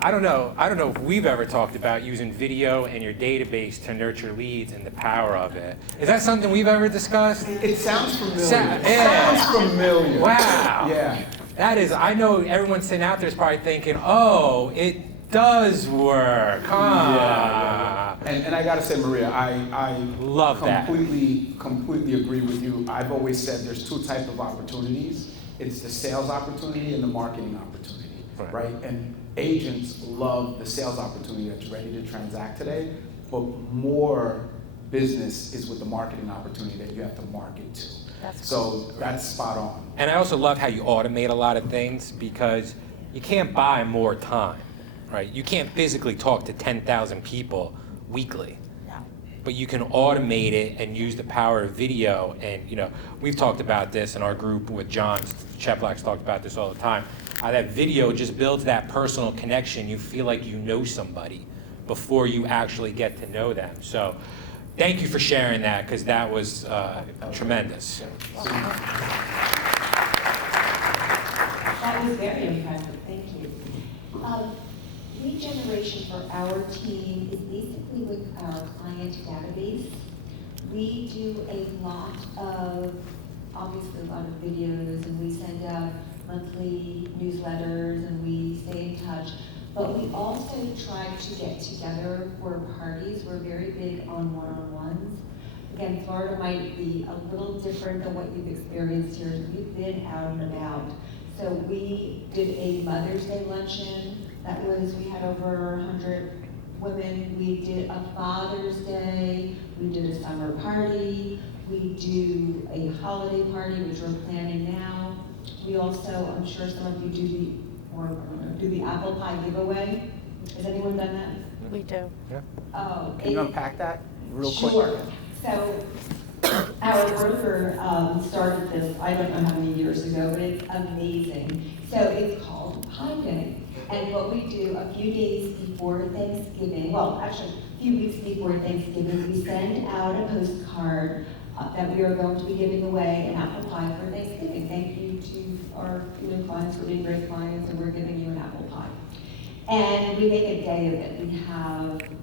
I don't know if we've ever talked about using video and your database to nurture leads and the power of it. Is that something we've ever discussed? It sounds familiar. Yeah. Sounds familiar. Wow. Yeah. That is, I know everyone sitting out there is probably thinking, oh, it does work, huh? Yeah. And I gotta say, Maria, I Love that. completely agree with you. I've always said there's two types of opportunities. It's the sales opportunity and the marketing opportunity, right? And agents love the sales opportunity that's ready to transact today, but more business is with the marketing opportunity that you have to market to. So that's spot on. And I also love how you automate a lot of things because you can't buy more time, right? You can't physically talk to 10,000 people weekly. But you can automate it and use the power of video. And we've talked about this in our group with John Cheplak's talked about this all the time. How that video just builds that personal connection. You feel like you know somebody before you actually get to know them. So thank you for sharing that because that was tremendous. That was very impressive, thank you. Lead generation for our team is basically with our client database. We do obviously a lot of videos, and we send out monthly newsletters, and we stay in touch. But we also try to get together for parties. We're very big on one-on-ones. Again, Florida might be a little different than what you've experienced here. We've been out and about. So we did a Mother's Day luncheon. We had over 100 women. We did a Father's Day. We did a summer party. We do a holiday party, which we're planning now. We also, I'm sure some of you do the apple pie giveaway. Has anyone done that? We do. Oh, Can you unpack that real quick? Sure. So our broker started this, I don't know how many years ago, but it's amazing. So it's called Pie Day. And what we do a few days before Thanksgiving, well, actually a few weeks before Thanksgiving, we send out a postcard that we are going to be giving away an apple pie for Thanksgiving. Thank you to our clients for being great clients, and we're giving you an apple pie. And we make a day of it.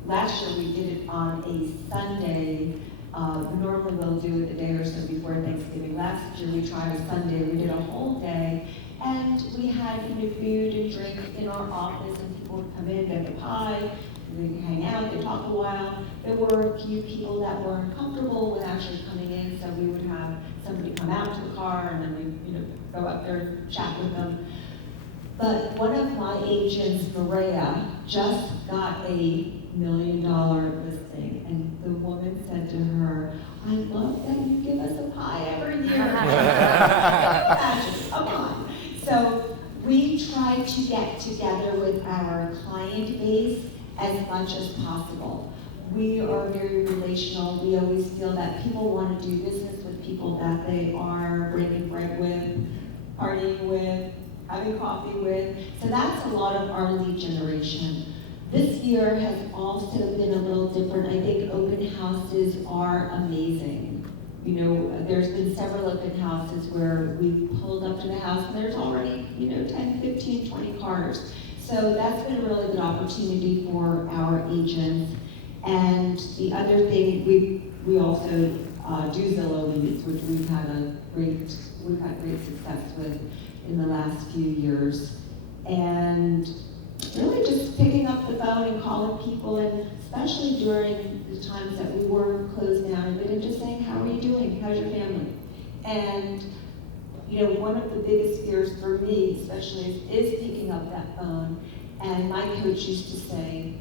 Last year we did it on a Sunday. Normally we'll do it a day or so before Thanksgiving. Last year we tried a Sunday. We did a whole day. And we had food and drink in our office, and people would come in, get the pie, we'd hang out, they'd talk a while. There were a few people that weren't comfortable with actually coming in, so we would have somebody come out to the car, and then we'd go up there and chat with them. But one of my agents, Maria, just got a $1 million listing, and the woman said to her, I love that you give us a pie every year. Imagine, come on. So we try to get together with our client base as much as possible. We are very relational. We always feel that people want to do business with people that they are breaking bread with, partying with, having coffee with. So that's a lot of our lead generation. This year has also been a little different. I think open houses are amazing. There's been several open houses where we pulled up to the house and there's already, 10, 15, 20 cars. So that's been a really good opportunity for our agents. And the other thing, we also do Zillow leads, which we've had great success with in the last few years. And really just picking up the phone and calling people, and especially during the times that we were closed down a bit, and just saying, how are you doing? How's your family? And one of the biggest fears for me, especially, is picking up that phone. And my coach used to say,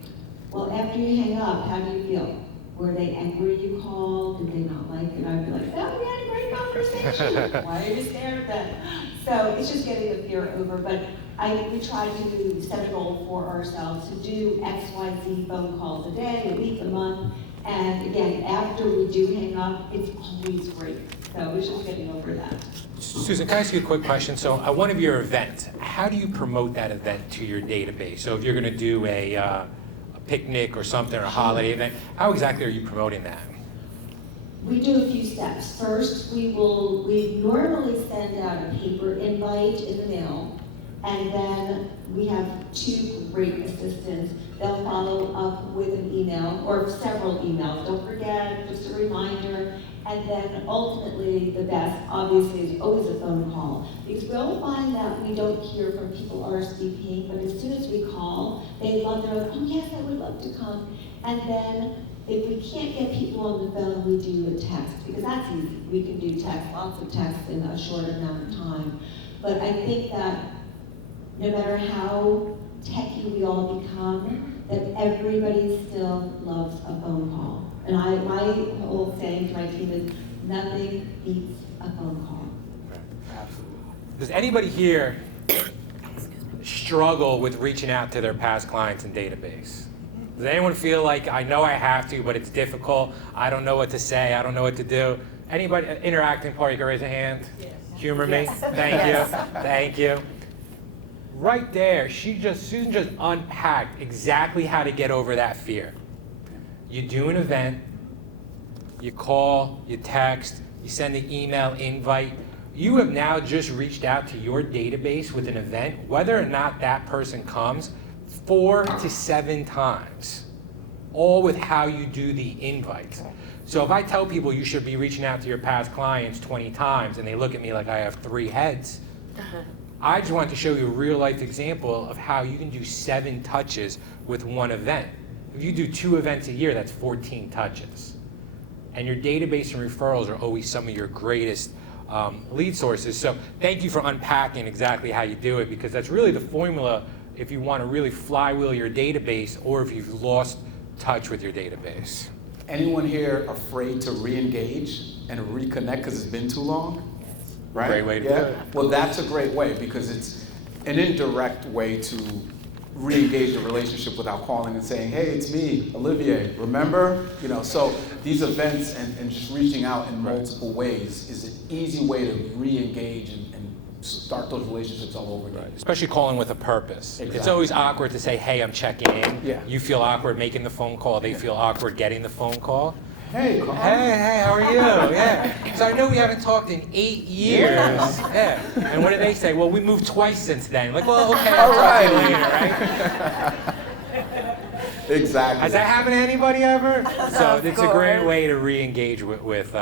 well, after you hang up, how do you feel? Were they angry you called? Did they not like it? I'd be like, oh, we had a great conversation. Why are you scared then? So it's just getting the fear over. But we try to set a goal for ourselves to do X, Y, Z phone calls a day, a week, a month. And again, after we do hang up, it's always great. So it's just getting over that. Susan, can I ask you a quick question? So at one of your events, how do you promote that event to your database? So if you're going to do a picnic or something, or a holiday event, how exactly are you promoting that? We do a few steps. First, we normally send out a paper invite in the mail. And then we have two great assistants. They'll follow up with an email or several emails. Don't forget, just a reminder. And then ultimately, the best, obviously, is always a phone call. Because we'll find that we don't hear from people RSVPing, but as soon as we call, they love their own, oh yes, I would love to come. And then if we can't get people on the phone, we do a text, because that's easy. We can do text, lots of texts in a short amount of time. But I think that no matter how techy we all become, that everybody still loves a phone call. And my whole saying to my team is, nothing beats a phone call. Absolutely. Does anybody here struggle with reaching out to their past clients and database? Does anyone feel like, I know I have to, but it's difficult, I don't know what to say, I don't know what to do? Anybody, interacting part, you can raise a hand? Yes. Humor me? Yes. Thank Yes. you, thank you. Right there, Susan just unpacked exactly how to get over that fear. You do an event, you call, you text, you send an email invite. You have now just reached out to your database with an event, whether or not that person comes, 4 to 7 times, all with how you do the invites. So if I tell people you should be reaching out to your past clients 20 times and they look at me like I have 3 heads, I just wanted to show you a real life example of how you can do 7 touches with one event. If you do 2 events a year, that's 14 touches. And your database and referrals are always some of your greatest lead sources. So thank you for unpacking exactly how you do it, because that's really the formula if you want to really flywheel your database or if you've lost touch with your database. Anyone here afraid to re-engage and reconnect because it's been too long? Right? Great way to do it. Well, that's a great way, because it's an indirect way to re-engage the relationship without calling and saying, hey, it's me, Olivier, remember? You know, so these events and just reaching out in multiple ways is an easy way to re-engage and start those relationships all over again. Especially calling with a purpose. Exactly. It's always awkward to say, hey, I'm checking in. Yeah. You feel awkward making the phone call. They feel awkward getting the phone call. Hey, come on. Hey, how are you? Yeah. So I know we haven't talked in 8 years. Yeah. And what do they say? Well, we moved twice since then. Like, well, okay, I'll talk to you later, right? Exactly. Has that happened to anybody ever? So Of it's a great course. way to re-engage with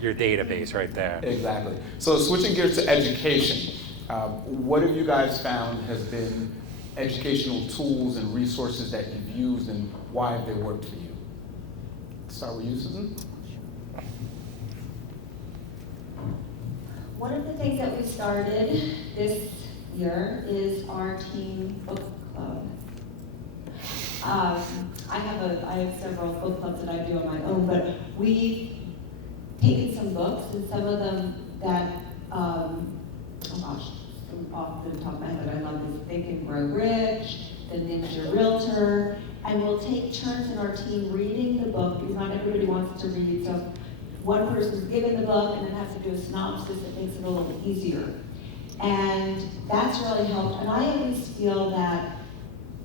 your database right there. Exactly. So switching gears to education, what have you guys found has been educational tools and resources that you've used, and why have they worked for you? Start with you, Susan. One of the things that we started this year is our team book club. I have several book clubs that I do on my own, but we've taken some books, and some of them that, oh gosh, off the top of my head, I love this Think and Grow Rich, The Ninja Realtor, and we'll take turns in our team reading the book, because not everybody wants to read, so one person's given the book and then has to do a synopsis that makes it a little easier. And that's really helped, and I always feel that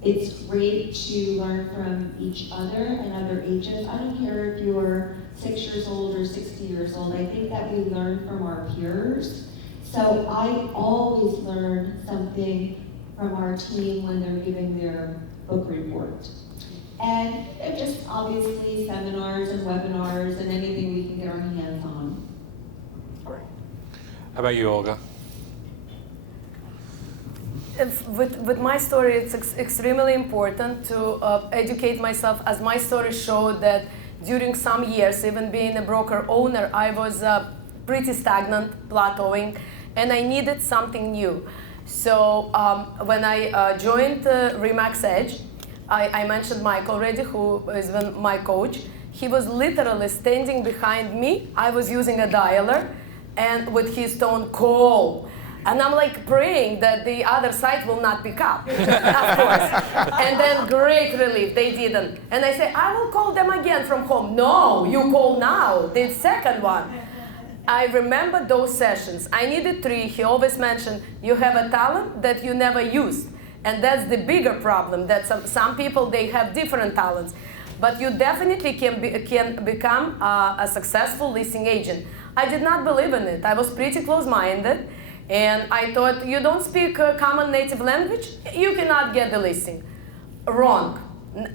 it's great to learn from each other and other ages. I don't care if you're 6 years old or 60 years old. I think that we learn from our peers. So I always learn something from our team when they're giving their book report. And just obviously seminars and webinars and anything we can get our hands on. How about you, Olga? With my story, it's extremely important to educate myself, as my story showed that during some years, even being a broker owner, I was pretty stagnant, plateauing, and I needed something new. So when I joined Remax Edge, I mentioned Mike already, who is my coach. He was literally standing behind me. I was using a dialer, and with his tone, call. And I'm like praying that the other side will not pick up, of course. And then great relief, they didn't. And I say, I will call them again from home. No, you call now, the second one. I remember those sessions. I needed 3. He always mentioned, you have a talent that you never used. And that's the bigger problem, that some people, they have different talents. But you definitely can become a successful listing agent. I did not believe in it. I was pretty close-minded. And I thought, you don't speak common native language, you cannot get the listing. Wrong.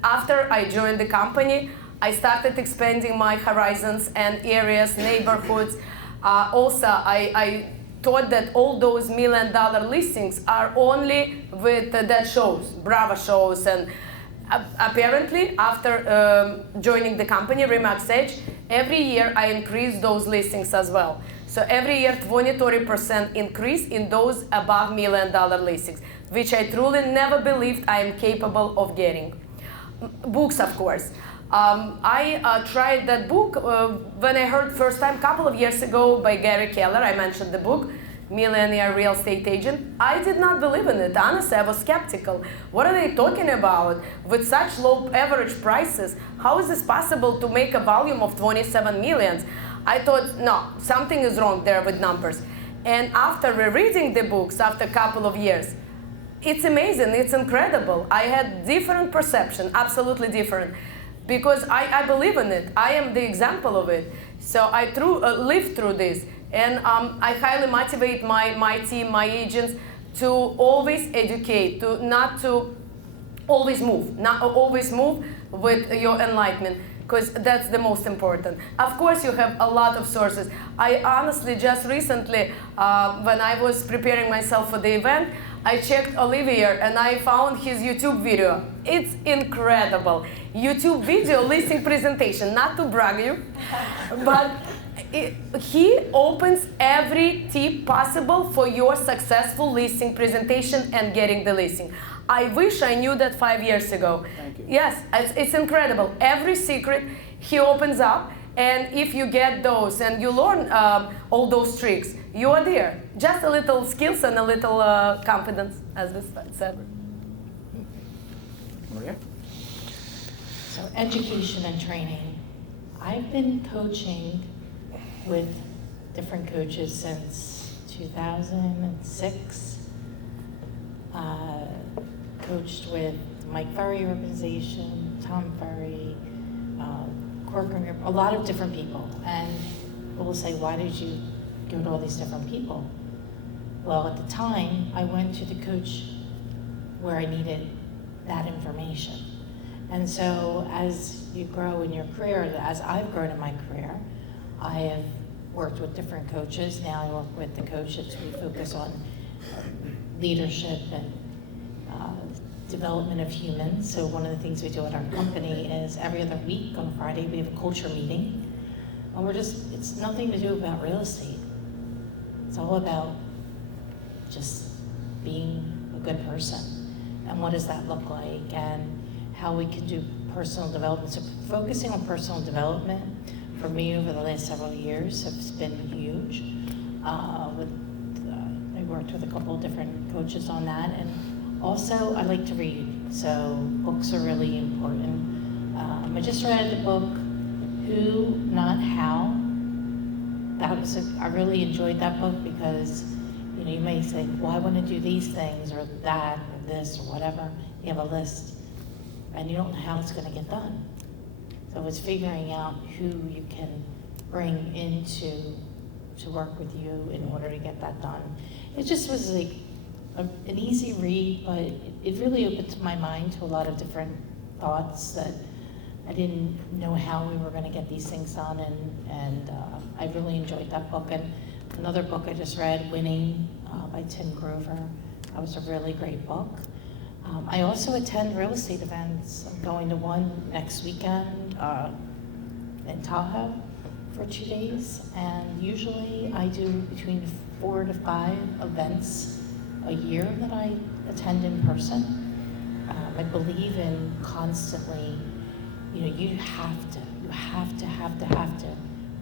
After I joined the company, I started expanding my horizons and areas, neighborhoods. Also, I thought that all those $1 million listings are only with that shows, Bravo shows, and apparently after joining the company, Remax Edge, every year I increase those listings as well. So every year 20-30% increase in those above $1 million listings, which I truly never believed I am capable of getting. Books, of course. I tried that book when I heard first time, couple of years ago, by Gary Keller. I mentioned the book, Millionaire Real Estate Agent. I did not believe in it. Honestly, I was skeptical. What are they talking about? With such low average prices, how is this possible to make a volume of 27 millions? I thought, no, something is wrong there with numbers. And after rereading the books after a couple of years, it's amazing, it's incredible. I had different perception, absolutely different, because I believe in it. I am the example of it. So I lived through this. And I highly motivate my team, my agents, to always educate, not to always move with your enlightenment, because that's the most important. Of course, you have a lot of sources. I honestly just recently, when I was preparing myself for the event, I checked Olivier and I found his YouTube video. It's incredible. YouTube video listing presentation, not to brag you, but he opens every tip possible for your successful listing presentation and getting the listing. I wish I knew that 5 years ago. Thank you. Yes, it's incredible. Every secret he opens up, and if you get those and you learn all those tricks, you are there. Just a little skills and a little confidence, as we said. Maria? So education and training. I've been coaching with different coaches since 2006. Coached with Mike Ferry organization, Tom Ferry, Corcoran, a lot of different people. And people will say, why did you go to all these different people? Well, at the time, I went to the coach where I needed that information. And so as you grow in your career, as I've grown in my career, I have worked with different coaches. Now I work with the coaches. We focus on leadership and development of humans. So one of the things we do at our company is every other week on Friday we have a culture meeting. And it's nothing to do about real estate. It's all about just being a good person. And what does that look like? And how we can do personal development. So focusing on personal development for me over the last several years has been huge. I worked with a couple of different coaches on that, and also I like to read, so books are really important. I just read the book, Who, Not How. I really enjoyed that book because you may say, well, I want to do these things or that or this or whatever. You have a list, and you don't know how it's going to get done. So it's figuring out who you can bring to work with you in order to get that done. It just was like an easy read, but it really opened my mind to a lot of different thoughts that I didn't know how we were going to get these things done, and I really enjoyed that book. And another book I just read, Winning by Tim Grover. That was a really great book. I also attend real estate events. I'm going to one next weekend in Tahoe for 2 days, and usually I do between 4 to 5 events a year that I attend in person. I believe in constantly, you have to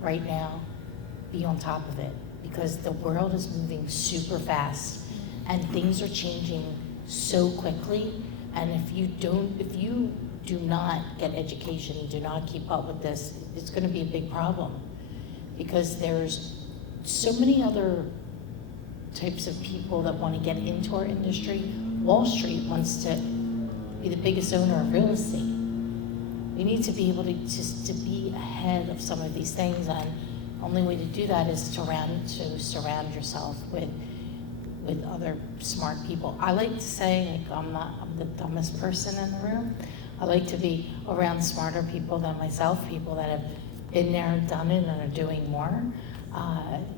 right now be on top of it, because the world is moving super fast and things are changing so quickly. And if you do not get education, do not keep up with this, it's going to be a big problem, because there's so many other types of people that want to get into our industry. Wall Street wants to be the biggest owner of real estate. We need to be able to be ahead of some of these things, and the only way to do that is to surround yourself with with other smart people. I like to say, like, I'm the dumbest person in the room. I like to be around smarter people than myself, people that have been there, done it, and are doing more.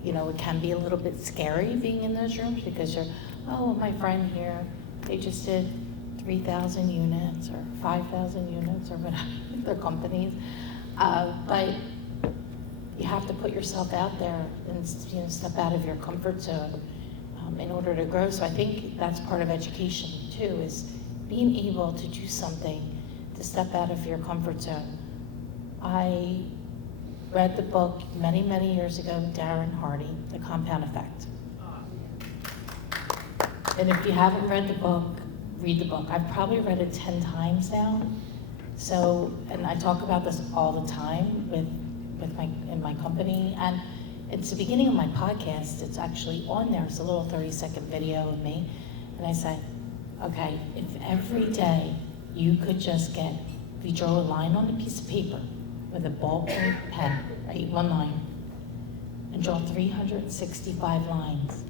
You know, it can be a little bit scary being in those rooms because you're, oh, my friend here, they just did 3,000 units or 5,000 units or whatever, their companies. But you have to put yourself out there and, you know, step out of your comfort zone in order to grow. So I think that's part of education too, is being able to do something to step out of your comfort zone. I read the book many, many years ago, Darren Hardy, The Compound Effect. And if you haven't read the book, read the book. I've probably read it 10 times now. So, and I talk about this all the time in my company. And it's the beginning of my podcast. It's actually on there. It's a little 30-second video of me. And I said, okay, if every day you could just get, if you draw a line on a piece of paper with a ballpoint pen, right, one line, and draw 365 lines.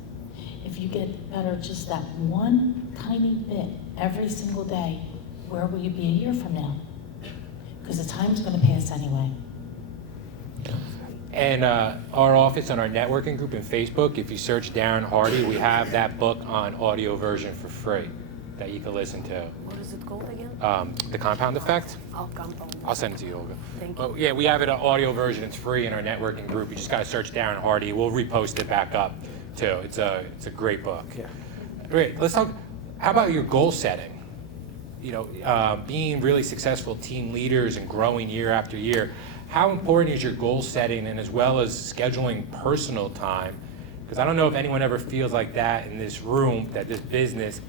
If you get better just that one tiny bit every single day, where will you be a year from now? Because the time's gonna pass anyway. And our office on our networking group in Facebook, if you search Darren Hardy, we have that book on audio version for free that you can listen to. What is it called again? The Compound Effect. Oh, Compound. I'll send it to you, Olga. Thank you. Oh, yeah, we have it an audio version. It's free in our networking group. You just gotta search Darren Hardy. We'll repost it back up too. It's a great book. Yeah. Great. Let's talk. How about your goal setting? You know, being really successful team leaders and growing year after year. How important is your goal setting and as well as scheduling personal time? Because I don't know if anyone ever feels like that in this room, that this business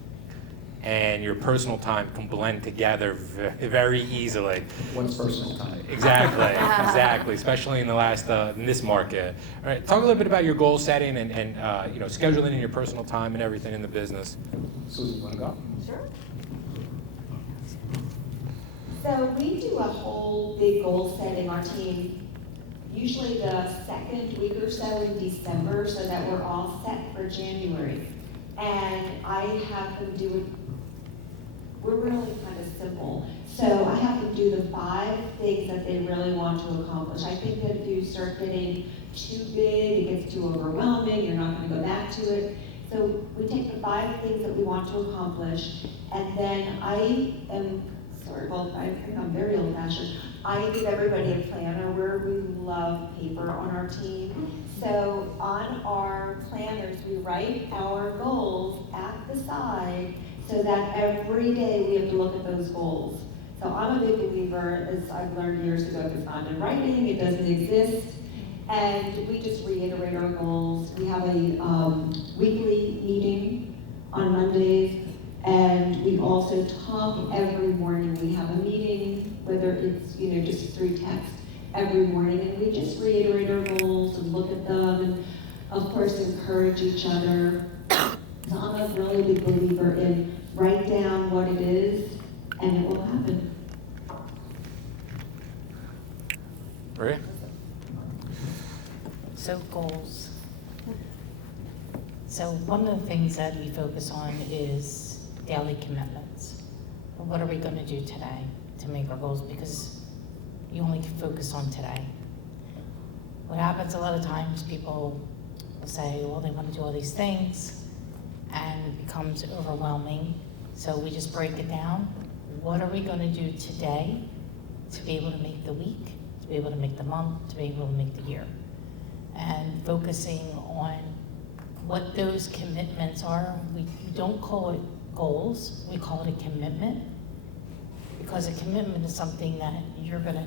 and your personal time can blend together very easily. What's personal time? Exactly, exactly, especially in this market. All right, talk a little bit about your goal setting and you know, scheduling in your personal time and everything in the business. Susan, you wanna go? Sure. So we do a whole big goal setting, our team, usually the second week or so in December, so that we're all set for January. And I have them do it, we're really kind of simple. So I have them do the 5 things that they really want to accomplish. I think that if you start getting too big, it gets too overwhelming, you're not gonna go back to it. So we take the 5 things that we want to accomplish, and then I think I'm very old fashioned. I give everybody a planner where we love paper on our team. So on our planners, we write our goals at the side so that every day we have to look at those goals. So I'm a big believer, as I've learned years ago, if it's not in writing, it doesn't exist. And we just reiterate our goals. We have a weekly meeting on Mondays. And we also talk every morning. We have a meeting, whether it's, you know, just through text every morning, and we just reiterate our goals and look at them, and of course encourage each other. So I'm a really big believer in write down what it is, and it will happen. Maria? So goals. So one of the things that we focus on is daily commitments. What are we going to do today to make our goals? Because you only can focus on today. What happens a lot of times, people will say, well, they want to do all these things, and it becomes overwhelming. So we just break it down. What are we going to do today to be able to make the week, to be able to make the month, to be able to make the year? And focusing on what those commitments are. We don't call it goals, we call it a commitment, because a commitment is something that you're gonna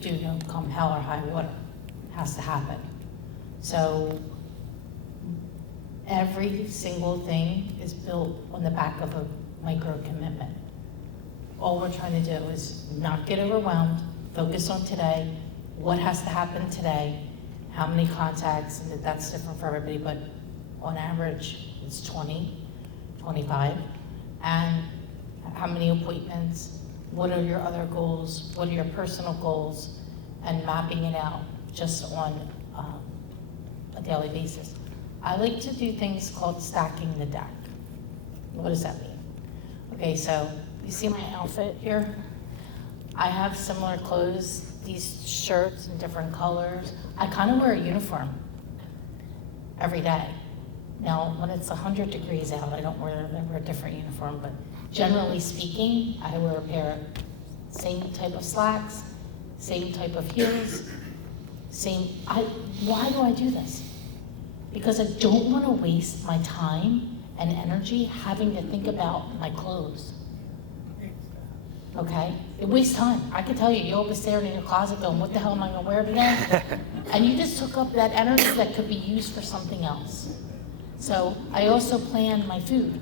do no come hell or high water. It has to happen. So every single thing is built on the back of a micro commitment. All we're trying to do is not get overwhelmed, focus on today, what has to happen today, how many contacts, and that's different for everybody, but on average, it's 20, 25. And how many appointments, what are your other goals, what are your personal goals, and mapping it out just on a daily basis. I like to do things called stacking the deck. What does that mean? Okay, so you see my outfit here? I have similar clothes, these shirts in different colors. I kind of wear a uniform every day. Now, when it's 100 degrees out, I wear a different uniform, but generally speaking, I wear a pair of same type of slacks, same type of heels, why do I do this? Because I don't want to waste my time and energy having to think about my clothes. Okay? It wastes time. I can tell you, you'll be staring in your closet going, what the hell am I gonna wear today? And you just took up that energy that could be used for something else. So I also plan my food.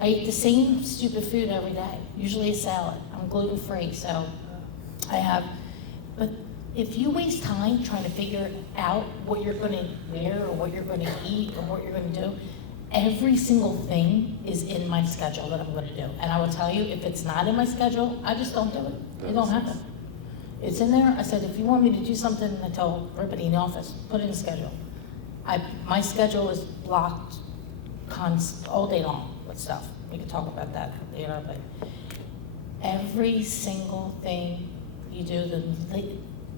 I eat the same stupid food every day, usually a salad. I'm gluten-free, so but if you waste time trying to figure out what you're gonna wear or what you're gonna eat or what you're gonna do, every single thing is in my schedule that I'm gonna do. And I will tell you, if it's not in my schedule, I just don't do it. It don't happen. It's in there. I said, if you want me to do something, I tell everybody in the office, put it in the schedule. My schedule is blocked all day long with stuff. We can talk about that later, but every single thing you do,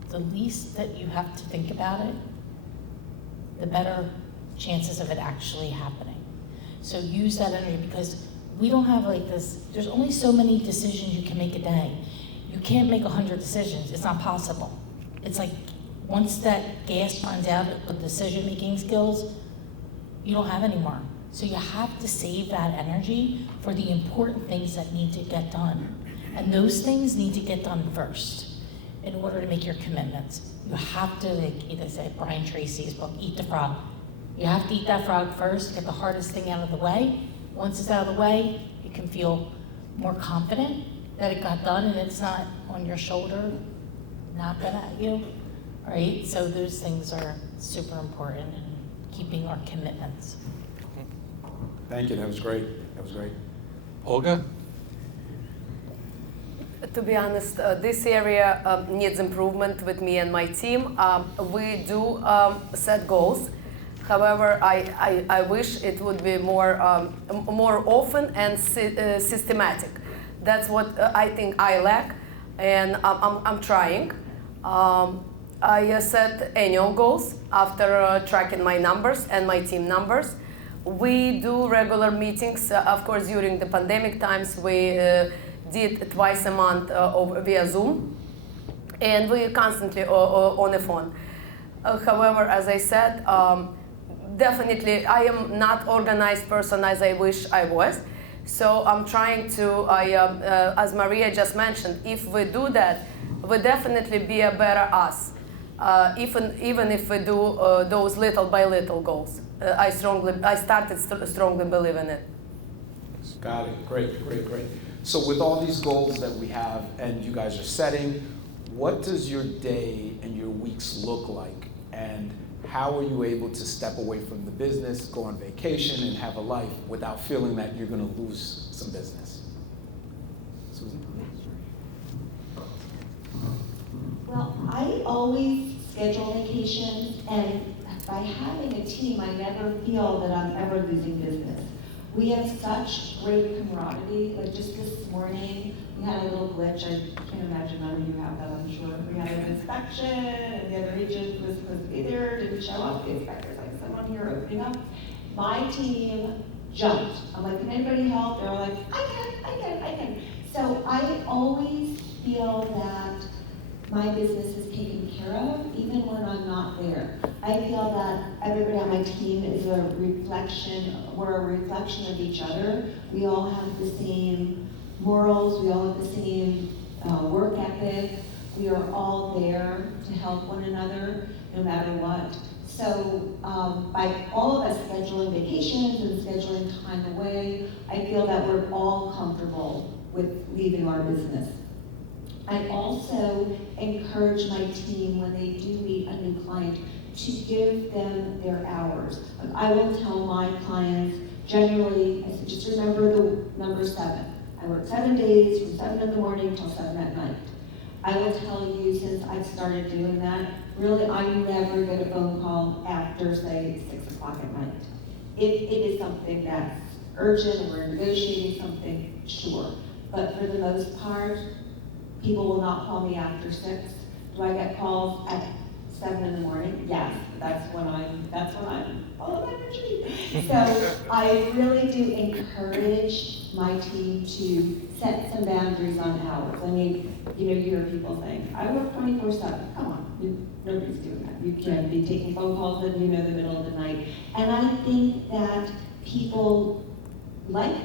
the least that you have to think about it, the better chances of it actually happening. So use that energy, because we don't have like this, there's only so many decisions you can make a day. You can't make 100 decisions, it's not possible. It's like, once that gas runs out of decision-making skills, you don't have any more. So you have to save that energy for the important things that need to get done. And those things need to get done first in order to make your commitments. You have to, like they say, Brian Tracy's book, Eat the Frog. You have to eat that frog first, get the hardest thing out of the way. Once it's out of the way, you can feel more confident that it got done and it's not on your shoulder, knocking at you, right? So those things are super important in keeping our commitments. Thank you, that was great. That was great. Olga? To be honest, this area needs improvement with me and my team. We do set goals. However, I wish it would be more often and systematic. That's what I think I lack, and I'm trying. I set annual goals after tracking my numbers and my team numbers. We do regular meetings. Of course, during the pandemic times, we did twice a month via Zoom, and we constantly on the phone. However, as I said, definitely I am not organized person as I wish I was. So I'm trying to, as Maria just mentioned, if we do that, we'll definitely be a better us. Even if we do those little by little goals. I started strongly believe in it. Got it. Great, great, great. So with all these goals that we have and you guys are setting, what does your day and your weeks look like? And how are you able to step away from the business, go on vacation, and have a life without feeling that you're going to lose some business? Susan? Well, I always schedule vacations, and by having a team, I never feel that I'm ever losing business. We have such great camaraderie. Like just this morning, we had a little glitch. I can't imagine none of you have that, I'm sure. We had an inspection, and the other agent was supposed to be there, didn't show up. The inspector's like, someone here opening up. My team jumped. I'm like, can anybody help? They're like, I can. So I always feel that my business is taken care of, even when I'm not there. I feel that everybody on my team is a reflection, we're a reflection of each other. We all have the same morals, we all have the same work ethic. We are all there to help one another, no matter what. So by all of us scheduling vacations and scheduling time away, I feel that we're all comfortable with leaving our business. I also encourage my team when they do meet a new client to give them their hours. I will tell my clients, generally, I said, just remember the number 7. I work 7 days from 7 in the morning till 7 at night. I will tell you, since I've started doing that, really, I never get a phone call after, say, 6 o'clock at night. If it is something that's urgent, or we're negotiating something, sure. But for the most part, people will not call me after 6. Do I get calls at 7 in the morning? Yes, that's when I'm full of energy. So I really do encourage my team to set some boundaries on hours. I mean, you hear people saying, I work 24/7. Come on, nobody's doing that. You can't be taking phone calls in, the middle of the night. And I think that people like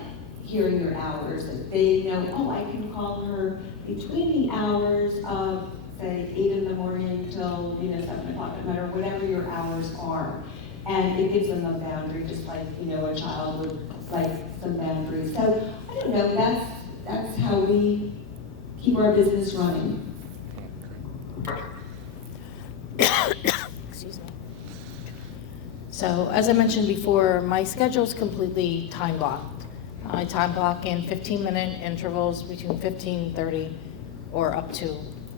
hearing your hours. If they know, oh, I can call her between the hours of, say, 8 in the morning till 7 o'clock at night, or whatever your hours are. And it gives them a boundary, just like a child would like some boundaries. So I don't know. That's how we keep our business running. Excuse me. So as I mentioned before, my schedule is completely time blocked. I time block in 15-minute intervals between 15, 30, or up to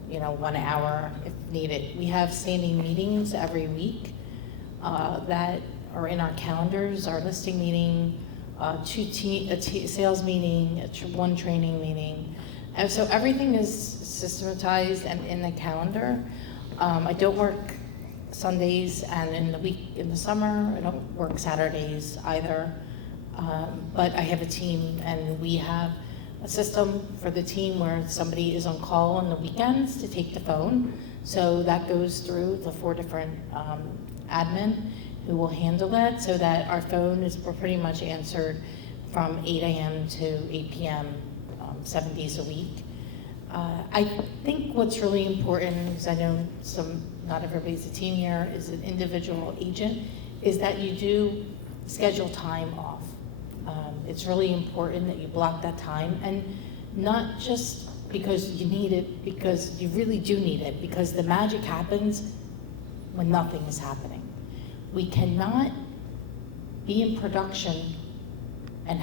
1 hour if needed. We have standing meetings every week that are in our calendars, our listing meeting, a sales meeting, one training meeting. And so everything is systematized and in the calendar. I don't work Sundays, and in the summer, I don't work Saturdays either. But I have a team, and we have a system for the team where somebody is on call on the weekends to take the phone. So that goes through the 4 different admin who will handle that, so that our phone is pretty much answered from 8 a.m. to 8 p.m. 7 days a week. I think what's really important, because I know not everybody's a team here, is an individual agent, is that you do schedule time off. It's really important that you block that time, and not just because you need it, because you really do need it, because the magic happens when nothing is happening. We cannot be in production and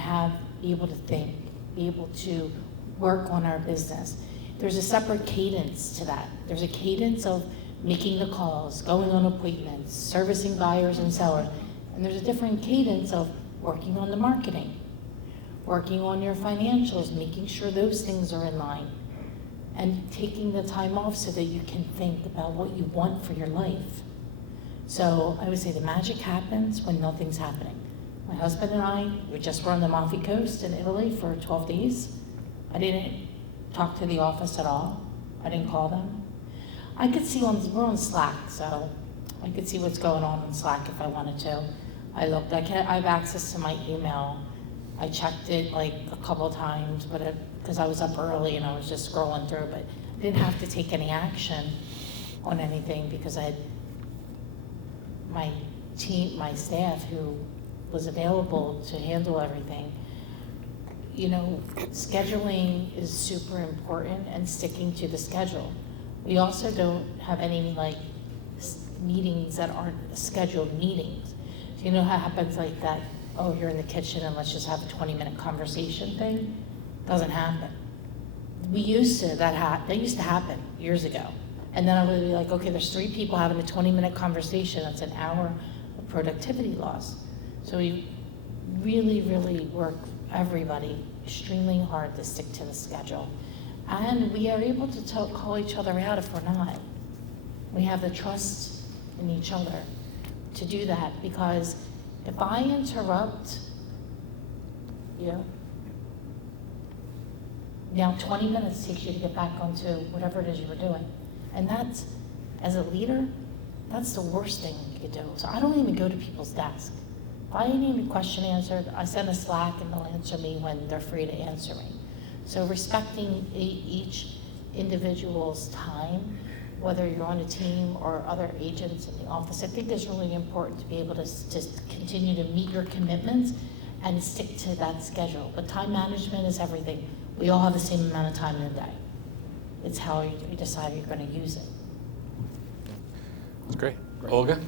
be able to think, be able to work on our business. There's a separate cadence to that. There's a cadence of making the calls, going on appointments, servicing buyers and sellers, and there's a different cadence of working on the marketing, working on your financials, making sure those things are in line, and taking the time off so that you can think about what you want for your life. So I would say the magic happens when nothing's happening. My husband and I, we just were on the Amalfi Coast in Italy for 12 days. I didn't talk to the office at all. I didn't call them. I could see we're on Slack, so I could see what's going on Slack if I wanted to. I looked, I have access to my email. I checked it like a couple times, but because I was up early and I was just scrolling through, but I didn't have to take any action on anything because I had my team, my staff who was available to handle everything. Scheduling is super important, and sticking to the schedule. We also don't have any meetings that aren't scheduled meetings. So how it happens like that, oh, you're in the kitchen and let's just have a 20-minute conversation thing? Doesn't happen. That used to happen years ago. And then I would be like, okay, there's 3 people having a 20-minute conversation, that's an hour of productivity loss. So we really, really work everybody extremely hard to stick to the schedule. And we are able to call each other out if we're not. We have the trust in each other to do that, because if I interrupt, now 20 minutes takes you to get back onto whatever it is you were doing. And that's, as a leader, that's the worst thing you could do. So I don't even go to people's desk. If I need a question answered, I send a Slack and they'll answer me when they're free to answer me. So respecting each individual's time, whether you're on a team or other agents in the office, I think is really important to be able to continue to meet your commitments and stick to that schedule. But time management is everything. We all have the same amount of time in a day. It's how you decide you're going to use it. That's great. Olga?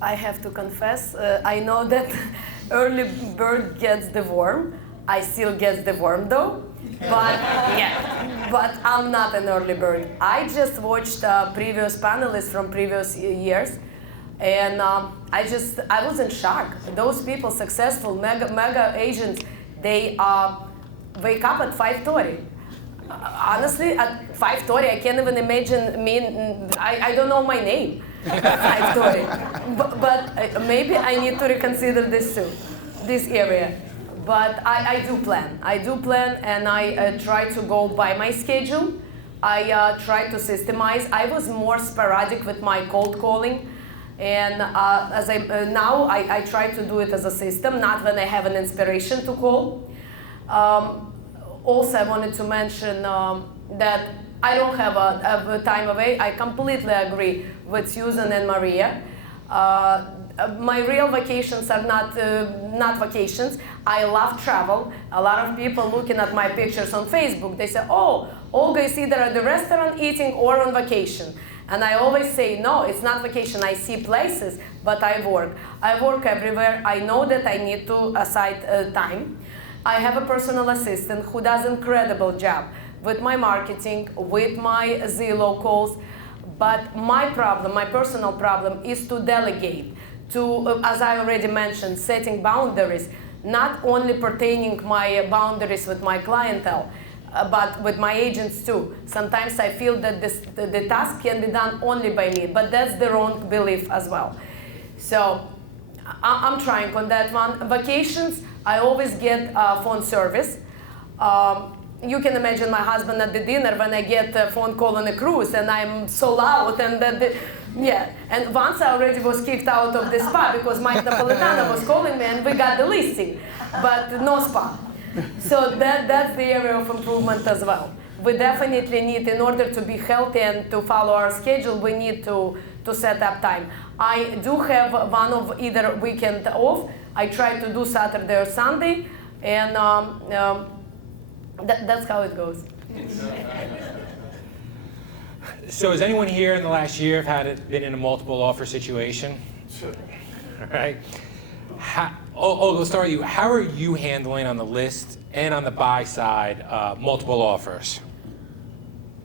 I have to confess, I know that early bird gets the worm. I still get the worm though, but yeah, but I'm not an early bird. I just watched previous panelists from previous years, and I was in shock. Those people, successful mega agents, they wake up at 5:30. Honestly, at 5:30, I can't even imagine me. I don't know my name. At 5:30, but maybe I need to reconsider this too, this area. But I do plan. I do plan, and I try to go by my schedule. I try to systemize. I was more sporadic with my cold calling, and now I try to do it as a system, not when I have an inspiration to call. Also, I wanted to mention that I don't have a time away. I completely agree with Susan and Maria. My real vacations are not vacations. I love travel. A lot of people looking at my pictures on Facebook, they say, oh, Olga is either at the restaurant eating or on vacation. And I always say, no, it's not vacation. I see places, but I work. I work everywhere. I know that I need to aside time. I have a personal assistant who does an incredible job with my marketing, with my Zillow calls. But my problem, my personal problem, is to delegate, to, as I already mentioned, setting boundaries, not only pertaining my boundaries with my clientele, but with my agents too. Sometimes I feel that the task can be done only by me, but that's the wrong belief as well. So I'm trying on that one. Vacations, I always get phone service. You can imagine my husband at the dinner when I get a phone call on a cruise and I'm so loud and yeah. And once I already was kicked out of the spa because Mike Napolitano was calling me and we got the listing, but no spa. So that's the area of improvement as well. We definitely need, in order to be healthy and to follow our schedule, we need to set up time. I do have one of either weekend off. I try to do Saturday or Sunday, and that's how it goes. So has anyone here in the last year been in a multiple offer situation? Sure. All right. Let's start with you. How are you handling on the list and on the buy side multiple offers?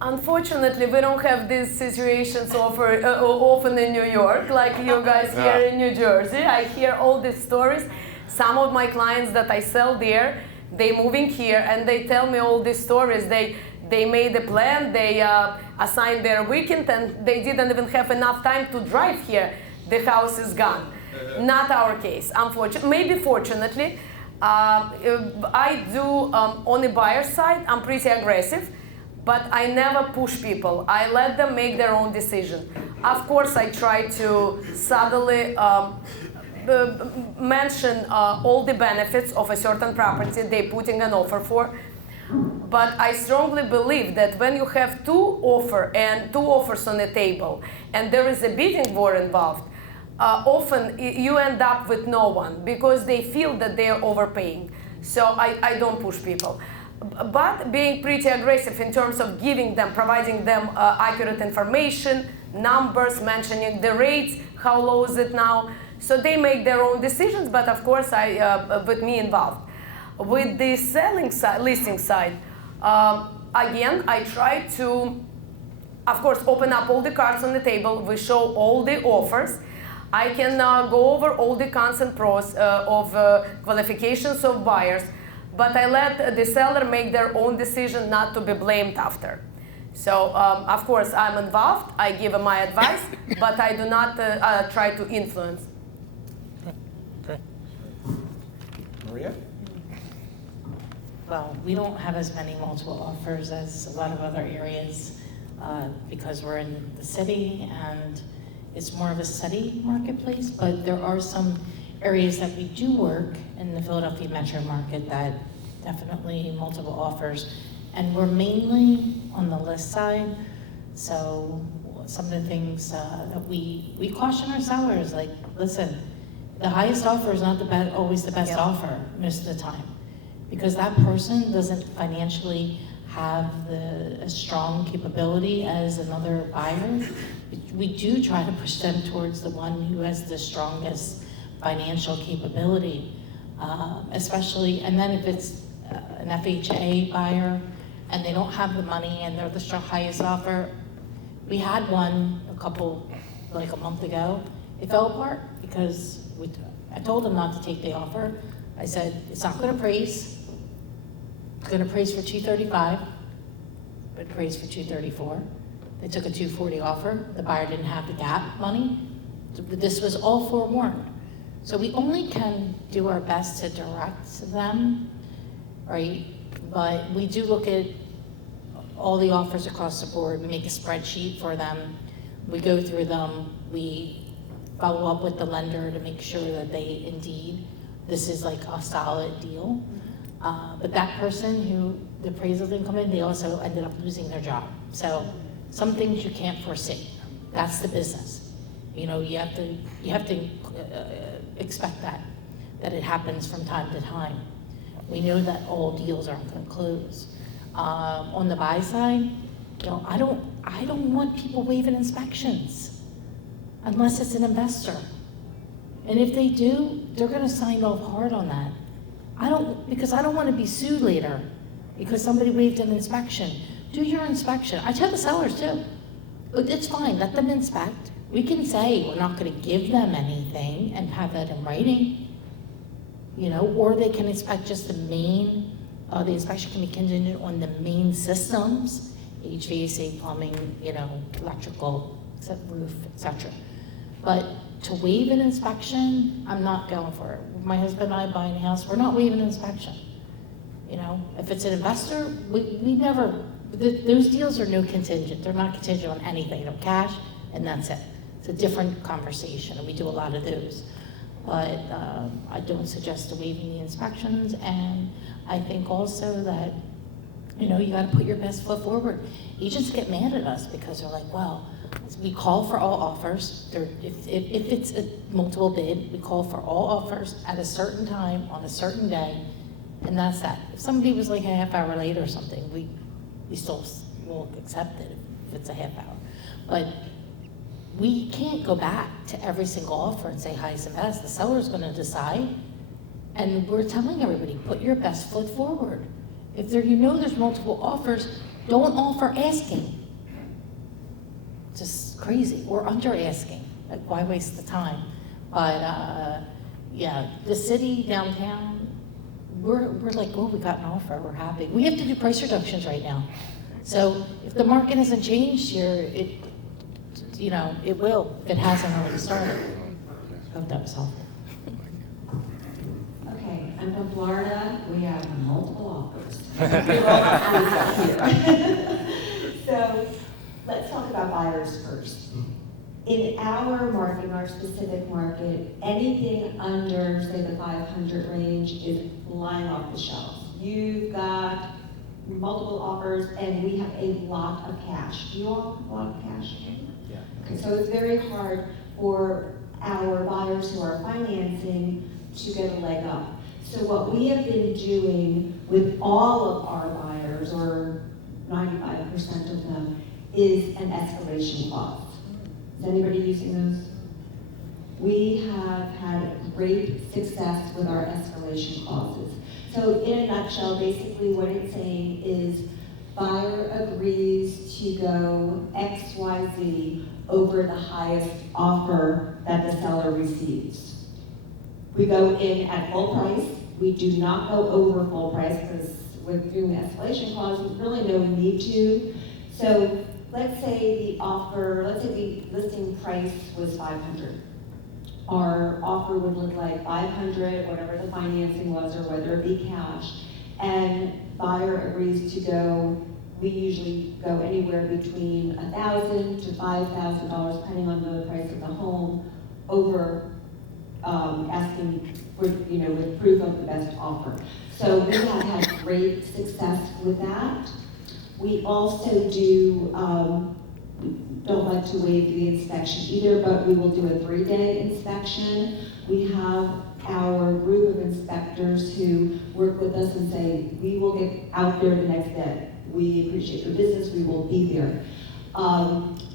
Unfortunately, we don't have these situations often in New York, like you guys here in New Jersey. I hear all these stories. Some of my clients that I sell there, they moving here and they tell me all these stories. They made a plan, they assigned their weekend, and they didn't even have enough time to drive here. The house is gone. Not our case, unfortunately. Maybe fortunately, I do on the buyer side, I'm pretty aggressive. But I never push people. I let them make their own decision. Of course, I try to subtly mention all the benefits of a certain property they're putting an offer for. But I strongly believe that when you have two offers on the table, and there is a bidding war involved, often you end up with no one because they feel that they are overpaying. So I don't push people. But being pretty aggressive in terms of providing them accurate information, numbers, mentioning the rates, how low is it now. So they make their own decisions, but of course, with me involved. With the listing side, again, I try to, of course, open up all the cards on the table. We show all the offers. I can go over all the cons and pros of qualifications of buyers. But I let the seller make their own decision, not to be blamed after. So, of course, I'm involved. I give them my advice, but I do not try to influence. Okay. Maria? Well, we don't have as many multiple offers as a lot of other areas because we're in the city and it's more of a steady marketplace, but there are some areas that we do work in the Philadelphia metro market that definitely multiple offers. And we're mainly on the list side. So some of the things that we caution our sellers, like, listen, the highest offer is not always the best offer most of the time. Because that person doesn't financially have a strong capability as another buyer. We do try to push them towards the one who has the strongest financial capability, especially, and then if it's an FHA buyer and they don't have the money and they're the highest offer. We had one like a month ago. It fell apart because I told them not to take the offer. I said, it's not gonna appraise. It's gonna appraise for 235, but it appraised for 234. They took a 240 offer. The buyer didn't have the gap money. This was all forewarned. So we only can do our best to direct them, right? But we do look at all the offers across the board. We make a spreadsheet for them. We go through them. We follow up with the lender to make sure that they indeed, this is like a solid deal. But that person who the appraisal didn't come in, they also ended up losing their job. So some things you can't foresee. That's the business. You know, you have to expect that it happens from time to time. We know that all deals aren't going to close. On the buy side, you know, I don't want people waiving inspections unless it's an investor. And if they do, they're going to sign off hard on that. Because I don't want to be sued later because somebody waived an inspection. Do your inspection. I tell the sellers too. It's fine, let them inspect. We can say we're not going to give them anything and have that in writing, you know, or they can inspect just the main, the inspection can be contingent on the main systems, HVAC, plumbing, you know, electrical, roof, etc. But to waive an inspection, I'm not going for it. My husband and I buying a house, we're not waiving an inspection. You know, if it's an investor, we never, those deals are no contingent. They're not contingent on anything, no cash, and that's it. It's a different conversation, and we do a lot of those. But I don't suggest waiving the inspections, and I think also that, you know, you gotta put your best foot forward. Agents get mad at us because they're like, well, we call for all offers. If it's a multiple bid, we call for all offers at a certain time on a certain day, and that's that. If somebody was like a half hour late or something, we still will accept it if it's a half hour. But we can't go back to every single offer and say highest and best. The seller's gonna decide, and we're telling everybody, put your best foot forward. If you know there's multiple offers, don't offer asking. Just crazy, or under asking. Like, why waste the time? But yeah, the city downtown, we're like, oh, we got an offer, we're happy. We have to do price reductions right now. So if the market hasn't changed here, you know, it will, if it hasn't already started. I hope that was helpful. Okay, I'm from Florida. We have multiple offers. We're all out here. So let's talk about buyers first. In our market, our specific market, anything under, say, the 500 range is flying off the shelves. You've got multiple offers, and we have a lot of cash. Do you all have a lot of cash? Yeah. Okay, so it's very hard for our buyers who are financing to get a leg up. So what we have been doing with all of our buyers, or 95% of them, is an escalation clause. Is anybody using those? We have had great success with our escalation clauses. So in a nutshell, basically what it's saying is buyer agrees to go XYZ over the highest offer that the seller receives. We go in at full price. We do not go over full price because with doing the escalation clause, there's really no need to. So let's say the listing price was 500. Our offer would look like 500, whatever the financing was, or whether it be cash, and buyer agrees to go. We usually go anywhere between $1,000 to $5,000, depending on the price of the home, over asking for, with proof of the best offer. So we have had great success with that. We also don't like to waive the inspection either, but we will do a 3-day inspection. We have our group of inspectors who work with us and say, we will get out there the next day. We appreciate your business, we will be there.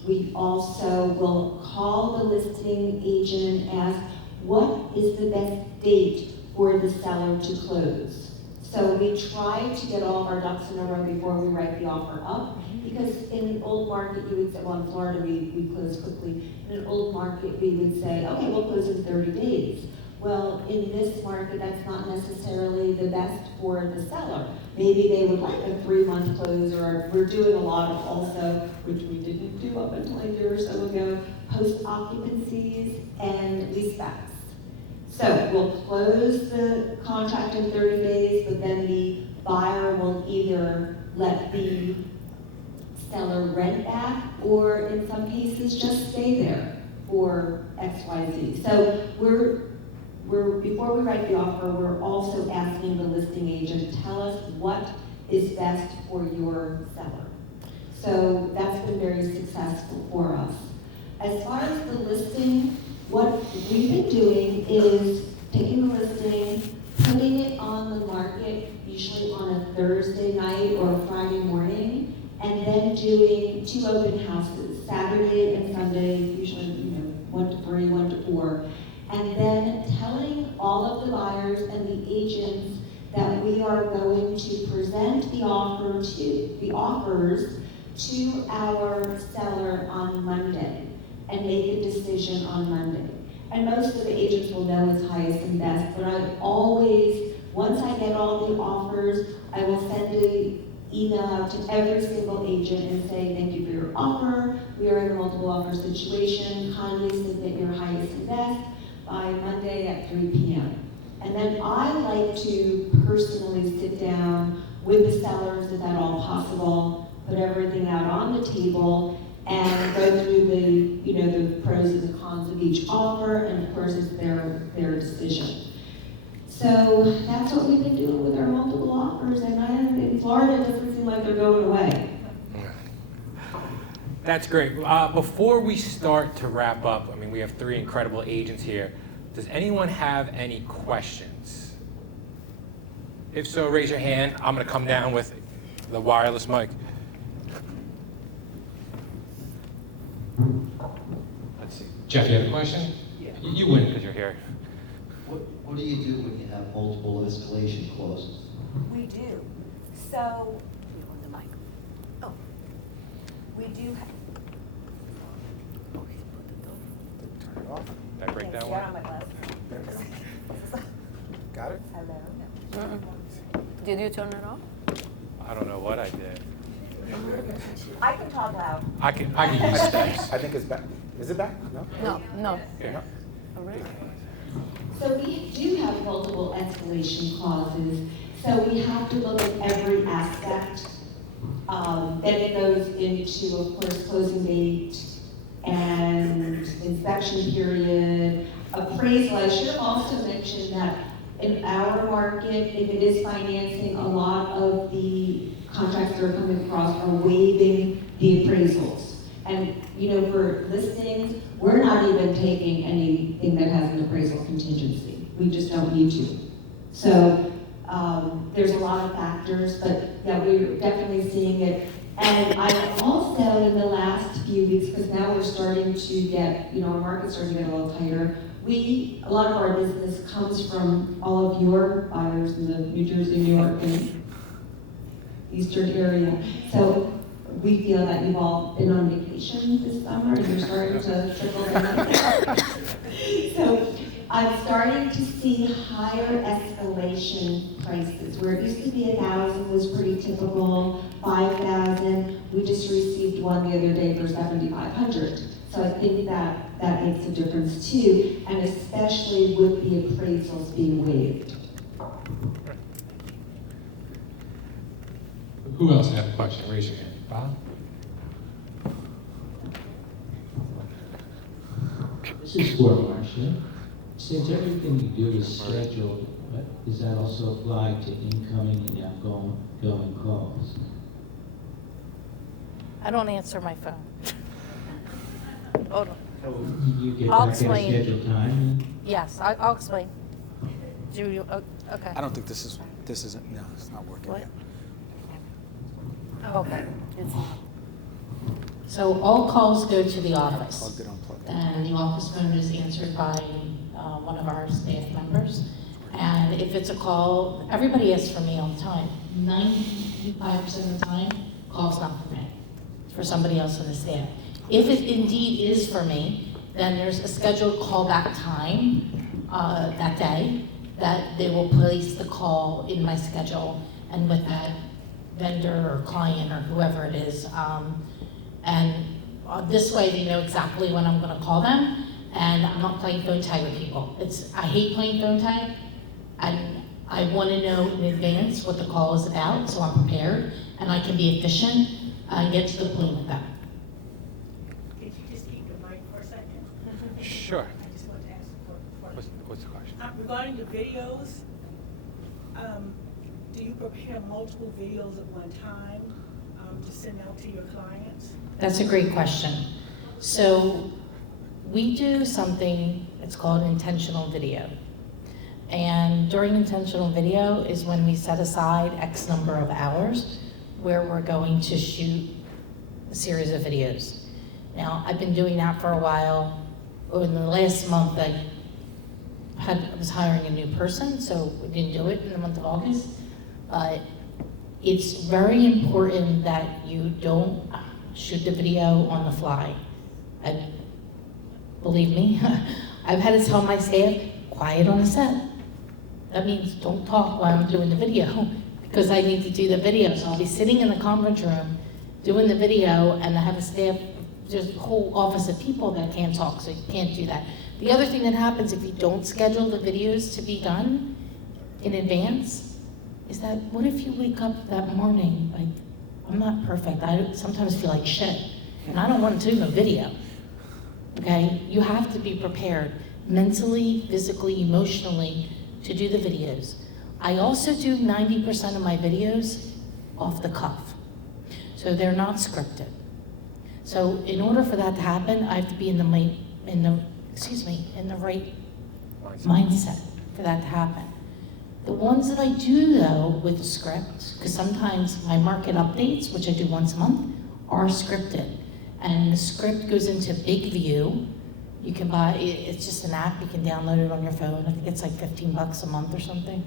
We also will call the listing agent and ask, what is the best date for the seller to close? So we try to get all of our ducks in a row before we write the offer up, because in an old market, you would say, well, in Florida, we close quickly. In an old market, we would say, okay, we'll close in 30 days. Well, in this market, that's not necessarily the best for the seller. Maybe they would like a 3-month close, or we're doing a lot of also, which we didn't do up until a year or so ago, post-occupancies and leasebacks. So we'll close the contract in 30 days, but then the buyer will either let the seller rent back, or in some cases, just stay there for X, Y, Z. So before we write the offer, we're also asking the listing agent, tell us what is best for your seller. So that's been very successful for us. As far as the listing, what we've been doing is taking the listing, putting it on the market, usually on a Thursday night or a Friday morning, and then doing 2 open houses, Saturday and Sunday, usually 1 to 3, 1 to 4. And then telling all of the buyers and the agents that we are going to present the offers to our seller on Monday and make a decision on Monday. And most of the agents will know it's highest and best, but I always, once I get all the offers, I will send an email out to every single agent and say, thank you for your offer. We are in a multiple offer situation. Kindly submit your highest and best by Monday at 3 p.m. And then I like to personally sit down with the sellers, if at all possible, put everything out on the table, and go through the pros and the cons of each offer, and of course it's their decision. So that's what we've been doing with our multiple offers, and in Florida, it doesn't seem like they're going away. That's great. Before we start to wrap up, I mean, we have 3 incredible agents here. Does anyone have any questions? If so, raise your hand. I'm going to come down with the wireless mic. Let's see. Jeff, you have a question? Yeah. You win because you're here. What do you do when you have multiple escalation clauses? We do. So, oh, we do have. Turn it off. Did I break that one? Got it? Hello. Did you turn it off? I don't know what I did. I can talk loud. I can use steps. I think it's back. Is it back? No? No. Yeah. So we do have multiple escalation clauses, so we have to look at every aspect. Then it goes into, of course, closing date and inspection period, appraisal. I should have also mentioned that in our market, if it is financing, a lot of the contracts that are coming across are waiving the appraisals. And, for listings, we're not even taking anything that has an appraisal contingency. We just don't need to. So there's a lot of factors, but yeah, we're definitely seeing it. And I also, in the last few weeks, because now we're starting to get, our market's starting to get a little tighter, a lot of our business comes from all of your buyers in the New Jersey, New York, and Eastern area. So we feel that you've all been on vacation this summer and you're starting to trickle down. So I'm starting to see higher escalation prices. Where it used to be 1,000 was pretty typical, 5,000. We just received one the other day for 7,500. So I think that makes a difference too, and especially with the appraisals being waived. Who else has a question? Raise your hand. Bob? This is for Marcia. Since everything you do is scheduled, does that also apply to incoming and outgoing calls? I don't answer my phone. Hold on. So you get I'll back at a explain. scheduled time? Yes, I'll explain. Okay. I don't think this isn't, no, it's not working What? yet. Okay. So all calls go to the office. Plugged it, unplugged it. And the office phone is answered by one of our staff members. And if it's a call, everybody asks for me all the time. 95% of the time, call's not for me. It's for somebody else on the staff. If it indeed is for me, then there's a scheduled callback time that day that they will place the call in my schedule and with that vendor or client or whoever it is. And this way they know exactly when I'm gonna call them, and I'm not playing phone tag with people. I hate playing phone tag, and I wanna know in advance what the call is about, so I'm prepared, and I can be efficient and get to the point with them. Could you just keep the mic for a second? Sure. I just want to ask What's the question? regarding the videos, do you prepare multiple videos at one time to send out to your clients? That's a great question. So we do something, it's called intentional video. And during intentional video is when we set aside X number of hours where we're going to shoot a series of videos. Now, I've been doing that for a while. In the last month, I was hiring a new person, so we didn't do it in the month of August. But it's very important that you don't shoot the video on the fly. And believe me, I've had to tell my staff, quiet on the set. That means don't talk while I'm doing the video, because I need to do the video. So I'll be sitting in the conference room doing the video, and I have a staff, there's a whole office of people that can't talk, so you can't do that. The other thing that happens if you don't schedule the videos to be done in advance is that what if you wake up that morning, like, I'm not perfect, I sometimes feel like shit, and I don't want to do a video, okay? You have to be prepared mentally, physically, emotionally to do the videos. I also do 90% of my videos off the cuff, so they're not scripted. So in order for that to happen, I have to be in the right mindset for that to happen. The ones that I do though with the script, because sometimes my market updates, which I do once a month, are scripted. And the script goes into Big View. You can buy, it's just an app, you can download it on your phone. I think it's like $15 a month or something.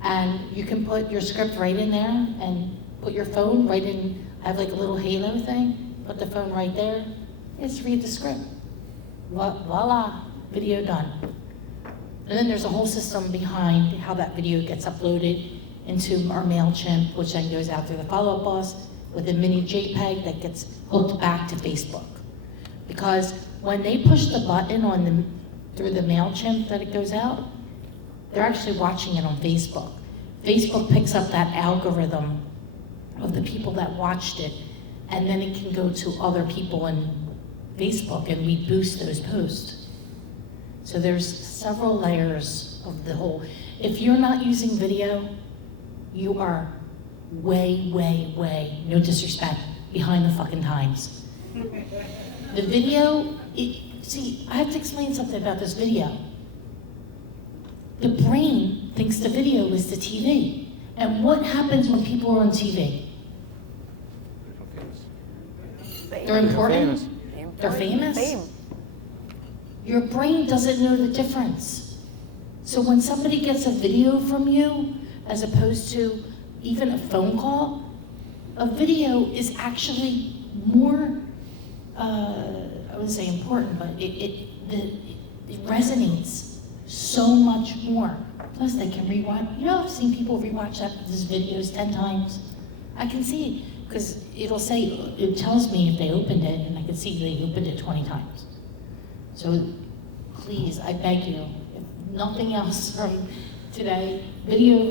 And you can put your script right in there and put your phone right in, I have like a little halo thing, put the phone right there, just read the script. Voila, video done. And then there's a whole system behind how that video gets uploaded into our MailChimp, which then goes out through the follow-up boss with a mini JPEG that gets hooked back to Facebook. Because when they push the button through the MailChimp that it goes out, they're actually watching it on Facebook. Facebook picks up that algorithm of the people that watched it, and then it can go to other people in Facebook, and we boost those posts. So there's several layers of the whole. If you're not using video, you are way, no disrespect, behind the fucking times. The video, see, I have to explain something about this video. The brain thinks the video is the TV. And what happens when people are on TV? They're important? They're famous? Fame. Your brain doesn't know the difference. So when somebody gets a video from you, as opposed to even a phone call, a video is actually more, I wouldn't say important, but it resonates so much more. Plus they can rewatch. You know, I've seen people rewatch these videos 10 times. I can see it, because it tells me if they opened it, and I can see they opened it 20 times. So please, I beg you, if nothing else from today, video.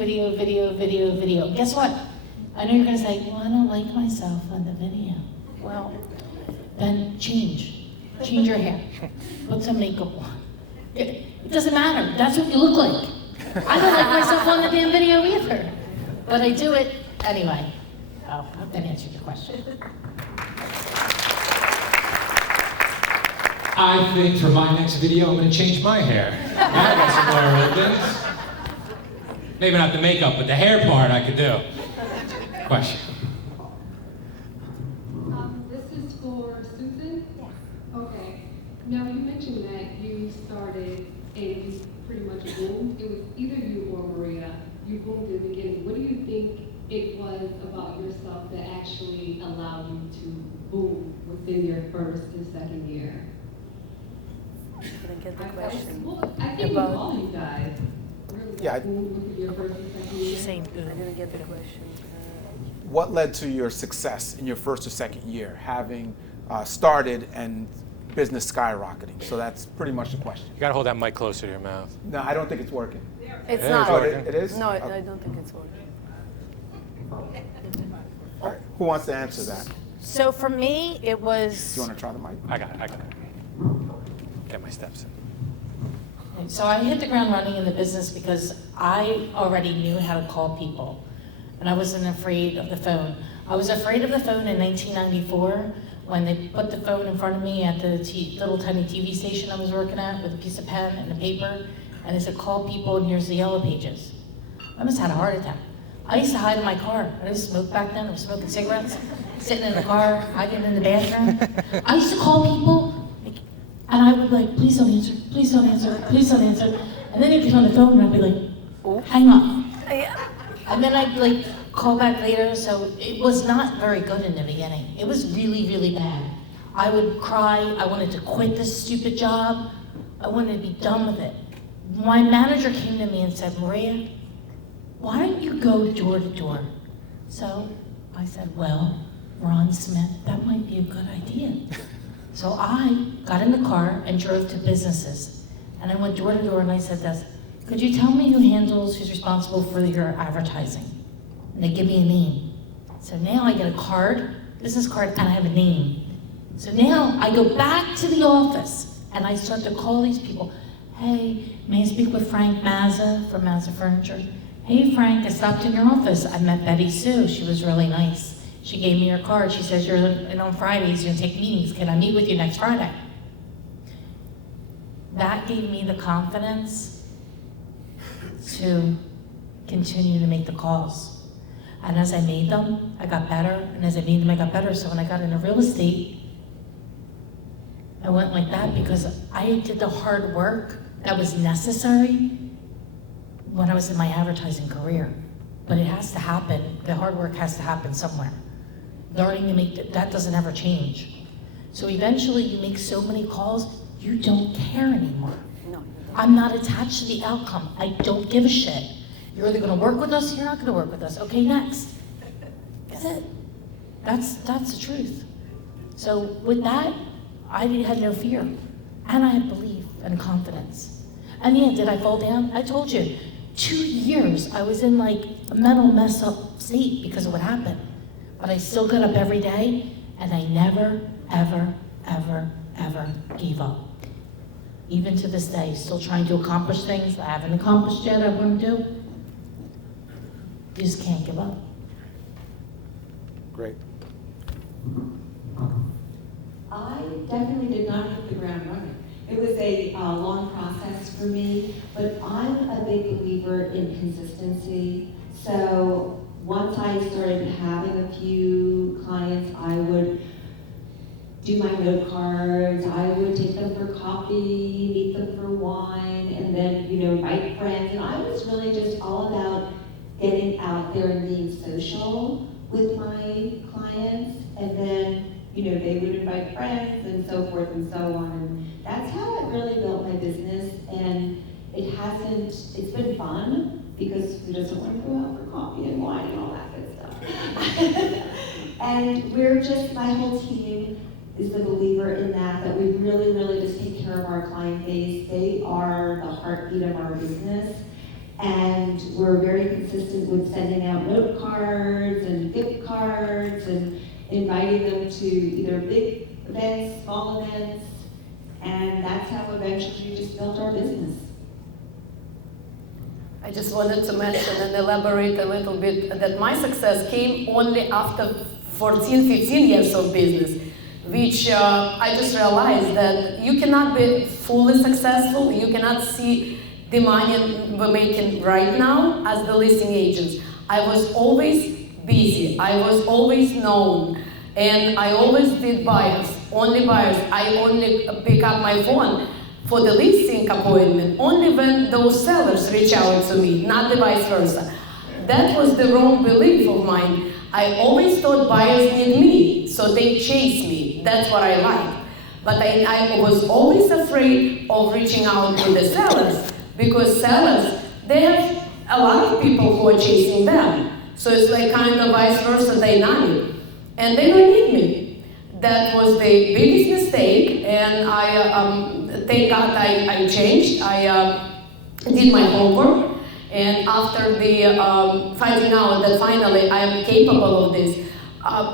Guess what? I know you're gonna say, well, I don't like myself on the video. Well, then change your hair, put some makeup on. It doesn't matter, that's what you look like. I don't like myself on the damn video either, but I do it anyway. Oh, I hope that answered your question. I think for my next video, I'm gonna change my hair. I got some more ribbons. Maybe not the makeup, but the hair part I could do. Question. This is for Susan? Yes. Okay. Now, you mentioned that you started and you pretty much boomed. It was either you actually allowed you to boom within your first and second year? I didn't get the question. Well, I think with all you guys, really Yeah, boom within your first and second year. I didn't get the question. What led to your success in your first or second year, having started and business skyrocketing? So that's pretty much the question. You gotta hold that mic closer to your mouth. No, I don't think it's working. It's It not. is working. It is? No, Okay. I don't think it's working. All right. Who wants to answer that? So for me, it Do was, you want to try the mic? I got it. Get my steps in. so I hit the ground running in the business because I already knew how to call people. And I wasn't afraid of the phone. I was afraid of the phone in 1994 when they put the phone in front of me at the little tiny TV station I was working at with a piece of pen and a paper. And they said, call people and here's the yellow pages. I almost had a heart attack. I used to hide in my car. I didn't smoke back then. I was smoking cigarettes, sitting in the car, hiding in the bathroom. I used to call people, and I would be like, please don't answer, please don't answer, please don't answer. And then he'd get on the phone, and I'd be like, hang up. And then I'd like call back later. So it was not very good in the beginning. It was really, really bad. I would cry. I wanted to quit this stupid job. I wanted to be done with it. My manager came to me and said, Maria, why don't you go door to door? So I said, well, Ron Smith, that might be a good idea. So I got in the car and drove to businesses. And I went door to door and I said this, could you tell me who's responsible for your advertising? And they give me a name. So now I get a card, business card, and I have a name. So now I go back to the office and I start to call these people. Hey, may I speak with Frank Mazza from Mazza Furniture? Hey Frank, I stopped in your office. I met Betty Sue, she was really nice. She gave me your card. She says you're in on Fridays, you're gonna take meetings. Can I meet with you next Friday? That gave me the confidence to continue to make the calls. And as I made them, I got better. And as I made them, I got better. So when I got into real estate, I went like that because I did the hard work that was necessary when I was in my advertising career. But it has to happen. The hard work has to happen somewhere. Learning to make that doesn't ever change. So eventually you make so many calls, you don't care anymore. No. I'm not attached to the outcome. I don't give a shit. You're either gonna work with us or you're not gonna work with us. Okay, next. That's it. That's the truth. So with that, I had no fear. And I had belief and confidence. And yeah, did I fall down? I told you, 2 years I was in like a mental mess up state because of what happened. But I still got up every day and I never, ever, ever, ever gave up. Even to this day, still trying to accomplish things I haven't accomplished yet I want to do. You just can't give up. Great. I definitely did not hit the ground running. It was a long process for me, but I'm a big believer in consistency. So once I started having a few clients, I would do my note cards, I would take them for coffee, meet them for wine, and then, invite friends. And I was really just all about getting out there and being social with my clients. And then, they would invite friends and so forth and so on. And that's how I really built my business. And it's been fun because who doesn't want to go out for coffee and wine and all that good stuff. And my whole team is the believer in that we really, really just take care of our client base. They are the heartbeat of our business. And we're very consistent with sending out note cards and gift cards and inviting them to either big events, small events, and that's how eventually we just built our business. I just wanted to mention and elaborate a little bit that my success came only after 14, 15 years of business, which I just realized that you cannot be fully successful, you cannot see the money we're making right now as the listing agents. I was always busy, I was always known, and I always did buyers, only buyers. I only pick up my phone for the listing appointment only when those sellers reach out to me, not the vice versa. That was the wrong belief of mine. I always thought buyers need me, so they chase me. That's what I like. But I was always afraid of reaching out to the sellers, because sellers, they have a lot of people who are chasing them. So it's like kind of vice versa dynamic. And they don't need me. That was the biggest mistake, and thank God I changed. I did my homework, and after finding out that finally I am capable of this,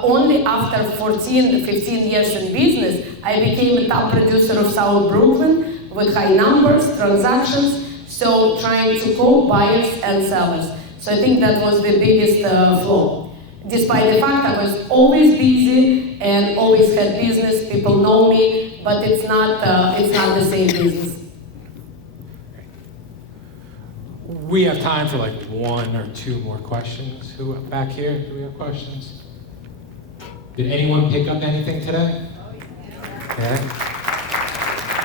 only after 14, 15 years in business, I became a top producer of South Brooklyn with high numbers, transactions, so trying to cope buyers and sellers. So I think that was the biggest flaw. Despite the fact I was always busy and always had business, people know me, but it's not the same business. We have time for like 1 or 2 more questions. Who back here? Do we have questions? Did anyone pick up anything today? Okay.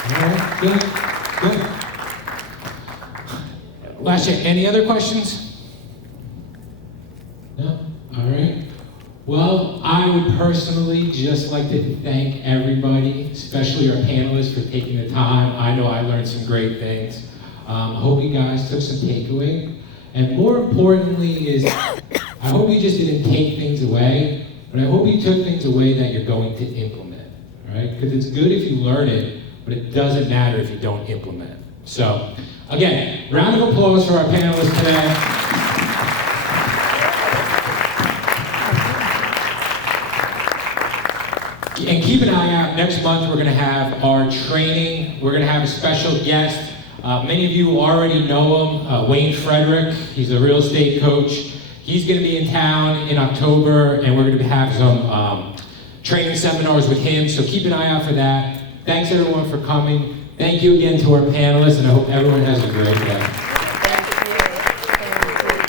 All right, good. Last year, any other questions? No? All right. Well, I would personally just like to thank everybody, especially our panelists, for taking the time. I know I learned some great things. I hope you guys took some takeaway. And more importantly is, I hope you just didn't take things away, but I hope you took things away that you're going to implement, right? Because it's good if you learn it, but it doesn't matter if you don't implement it. So, again, round of applause for our panelists today. And keep an eye out, next month we're going to have our training. We're going to have a special guest. Many of you already know him, Wayne Frederick. He's a real estate coach. He's going to be in town in October, and we're going to have some training seminars with him, so keep an eye out for that. Thanks everyone for coming. Thank you again to our panelists, and I hope everyone has a great day.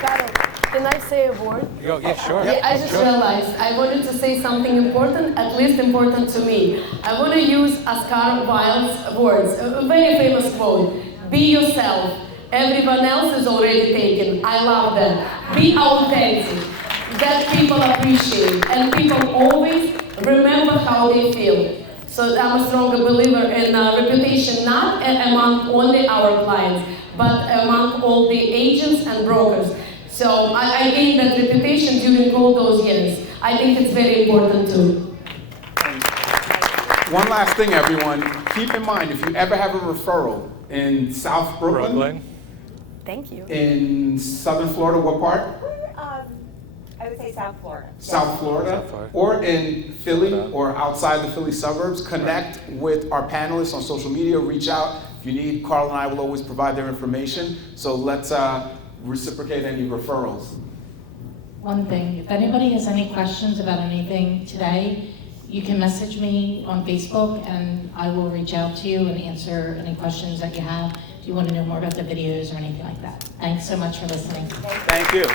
Carol, can I say a word? Yeah, sure. Yeah, I just realized I wanted to say something important, at least important to me. I want to use Oscar Wilde's words, a very famous quote. Be yourself. Everyone else is already taken. I love that. Be authentic. That people appreciate. And people always remember how they feel. So I'm a stronger believer in reputation, not among only our clients, but among all the agents and brokers. So I gained that reputation during all those years. I think it's very important too. One last thing, everyone. Keep in mind, if you ever have a referral in South Brooklyn, Thank you. in Southern Florida, what part? I would say South Florida. South Florida, or in Philly or outside the Philly suburbs, connect with our panelists on social media, reach out. If you need, Carl and I will always provide their information. So let's reciprocate any referrals. One thing, if anybody has any questions about anything today, you can message me on Facebook and I will reach out to you and answer any questions that you have if you want to know more about the videos or anything like that. Thanks so much for listening. Thank you.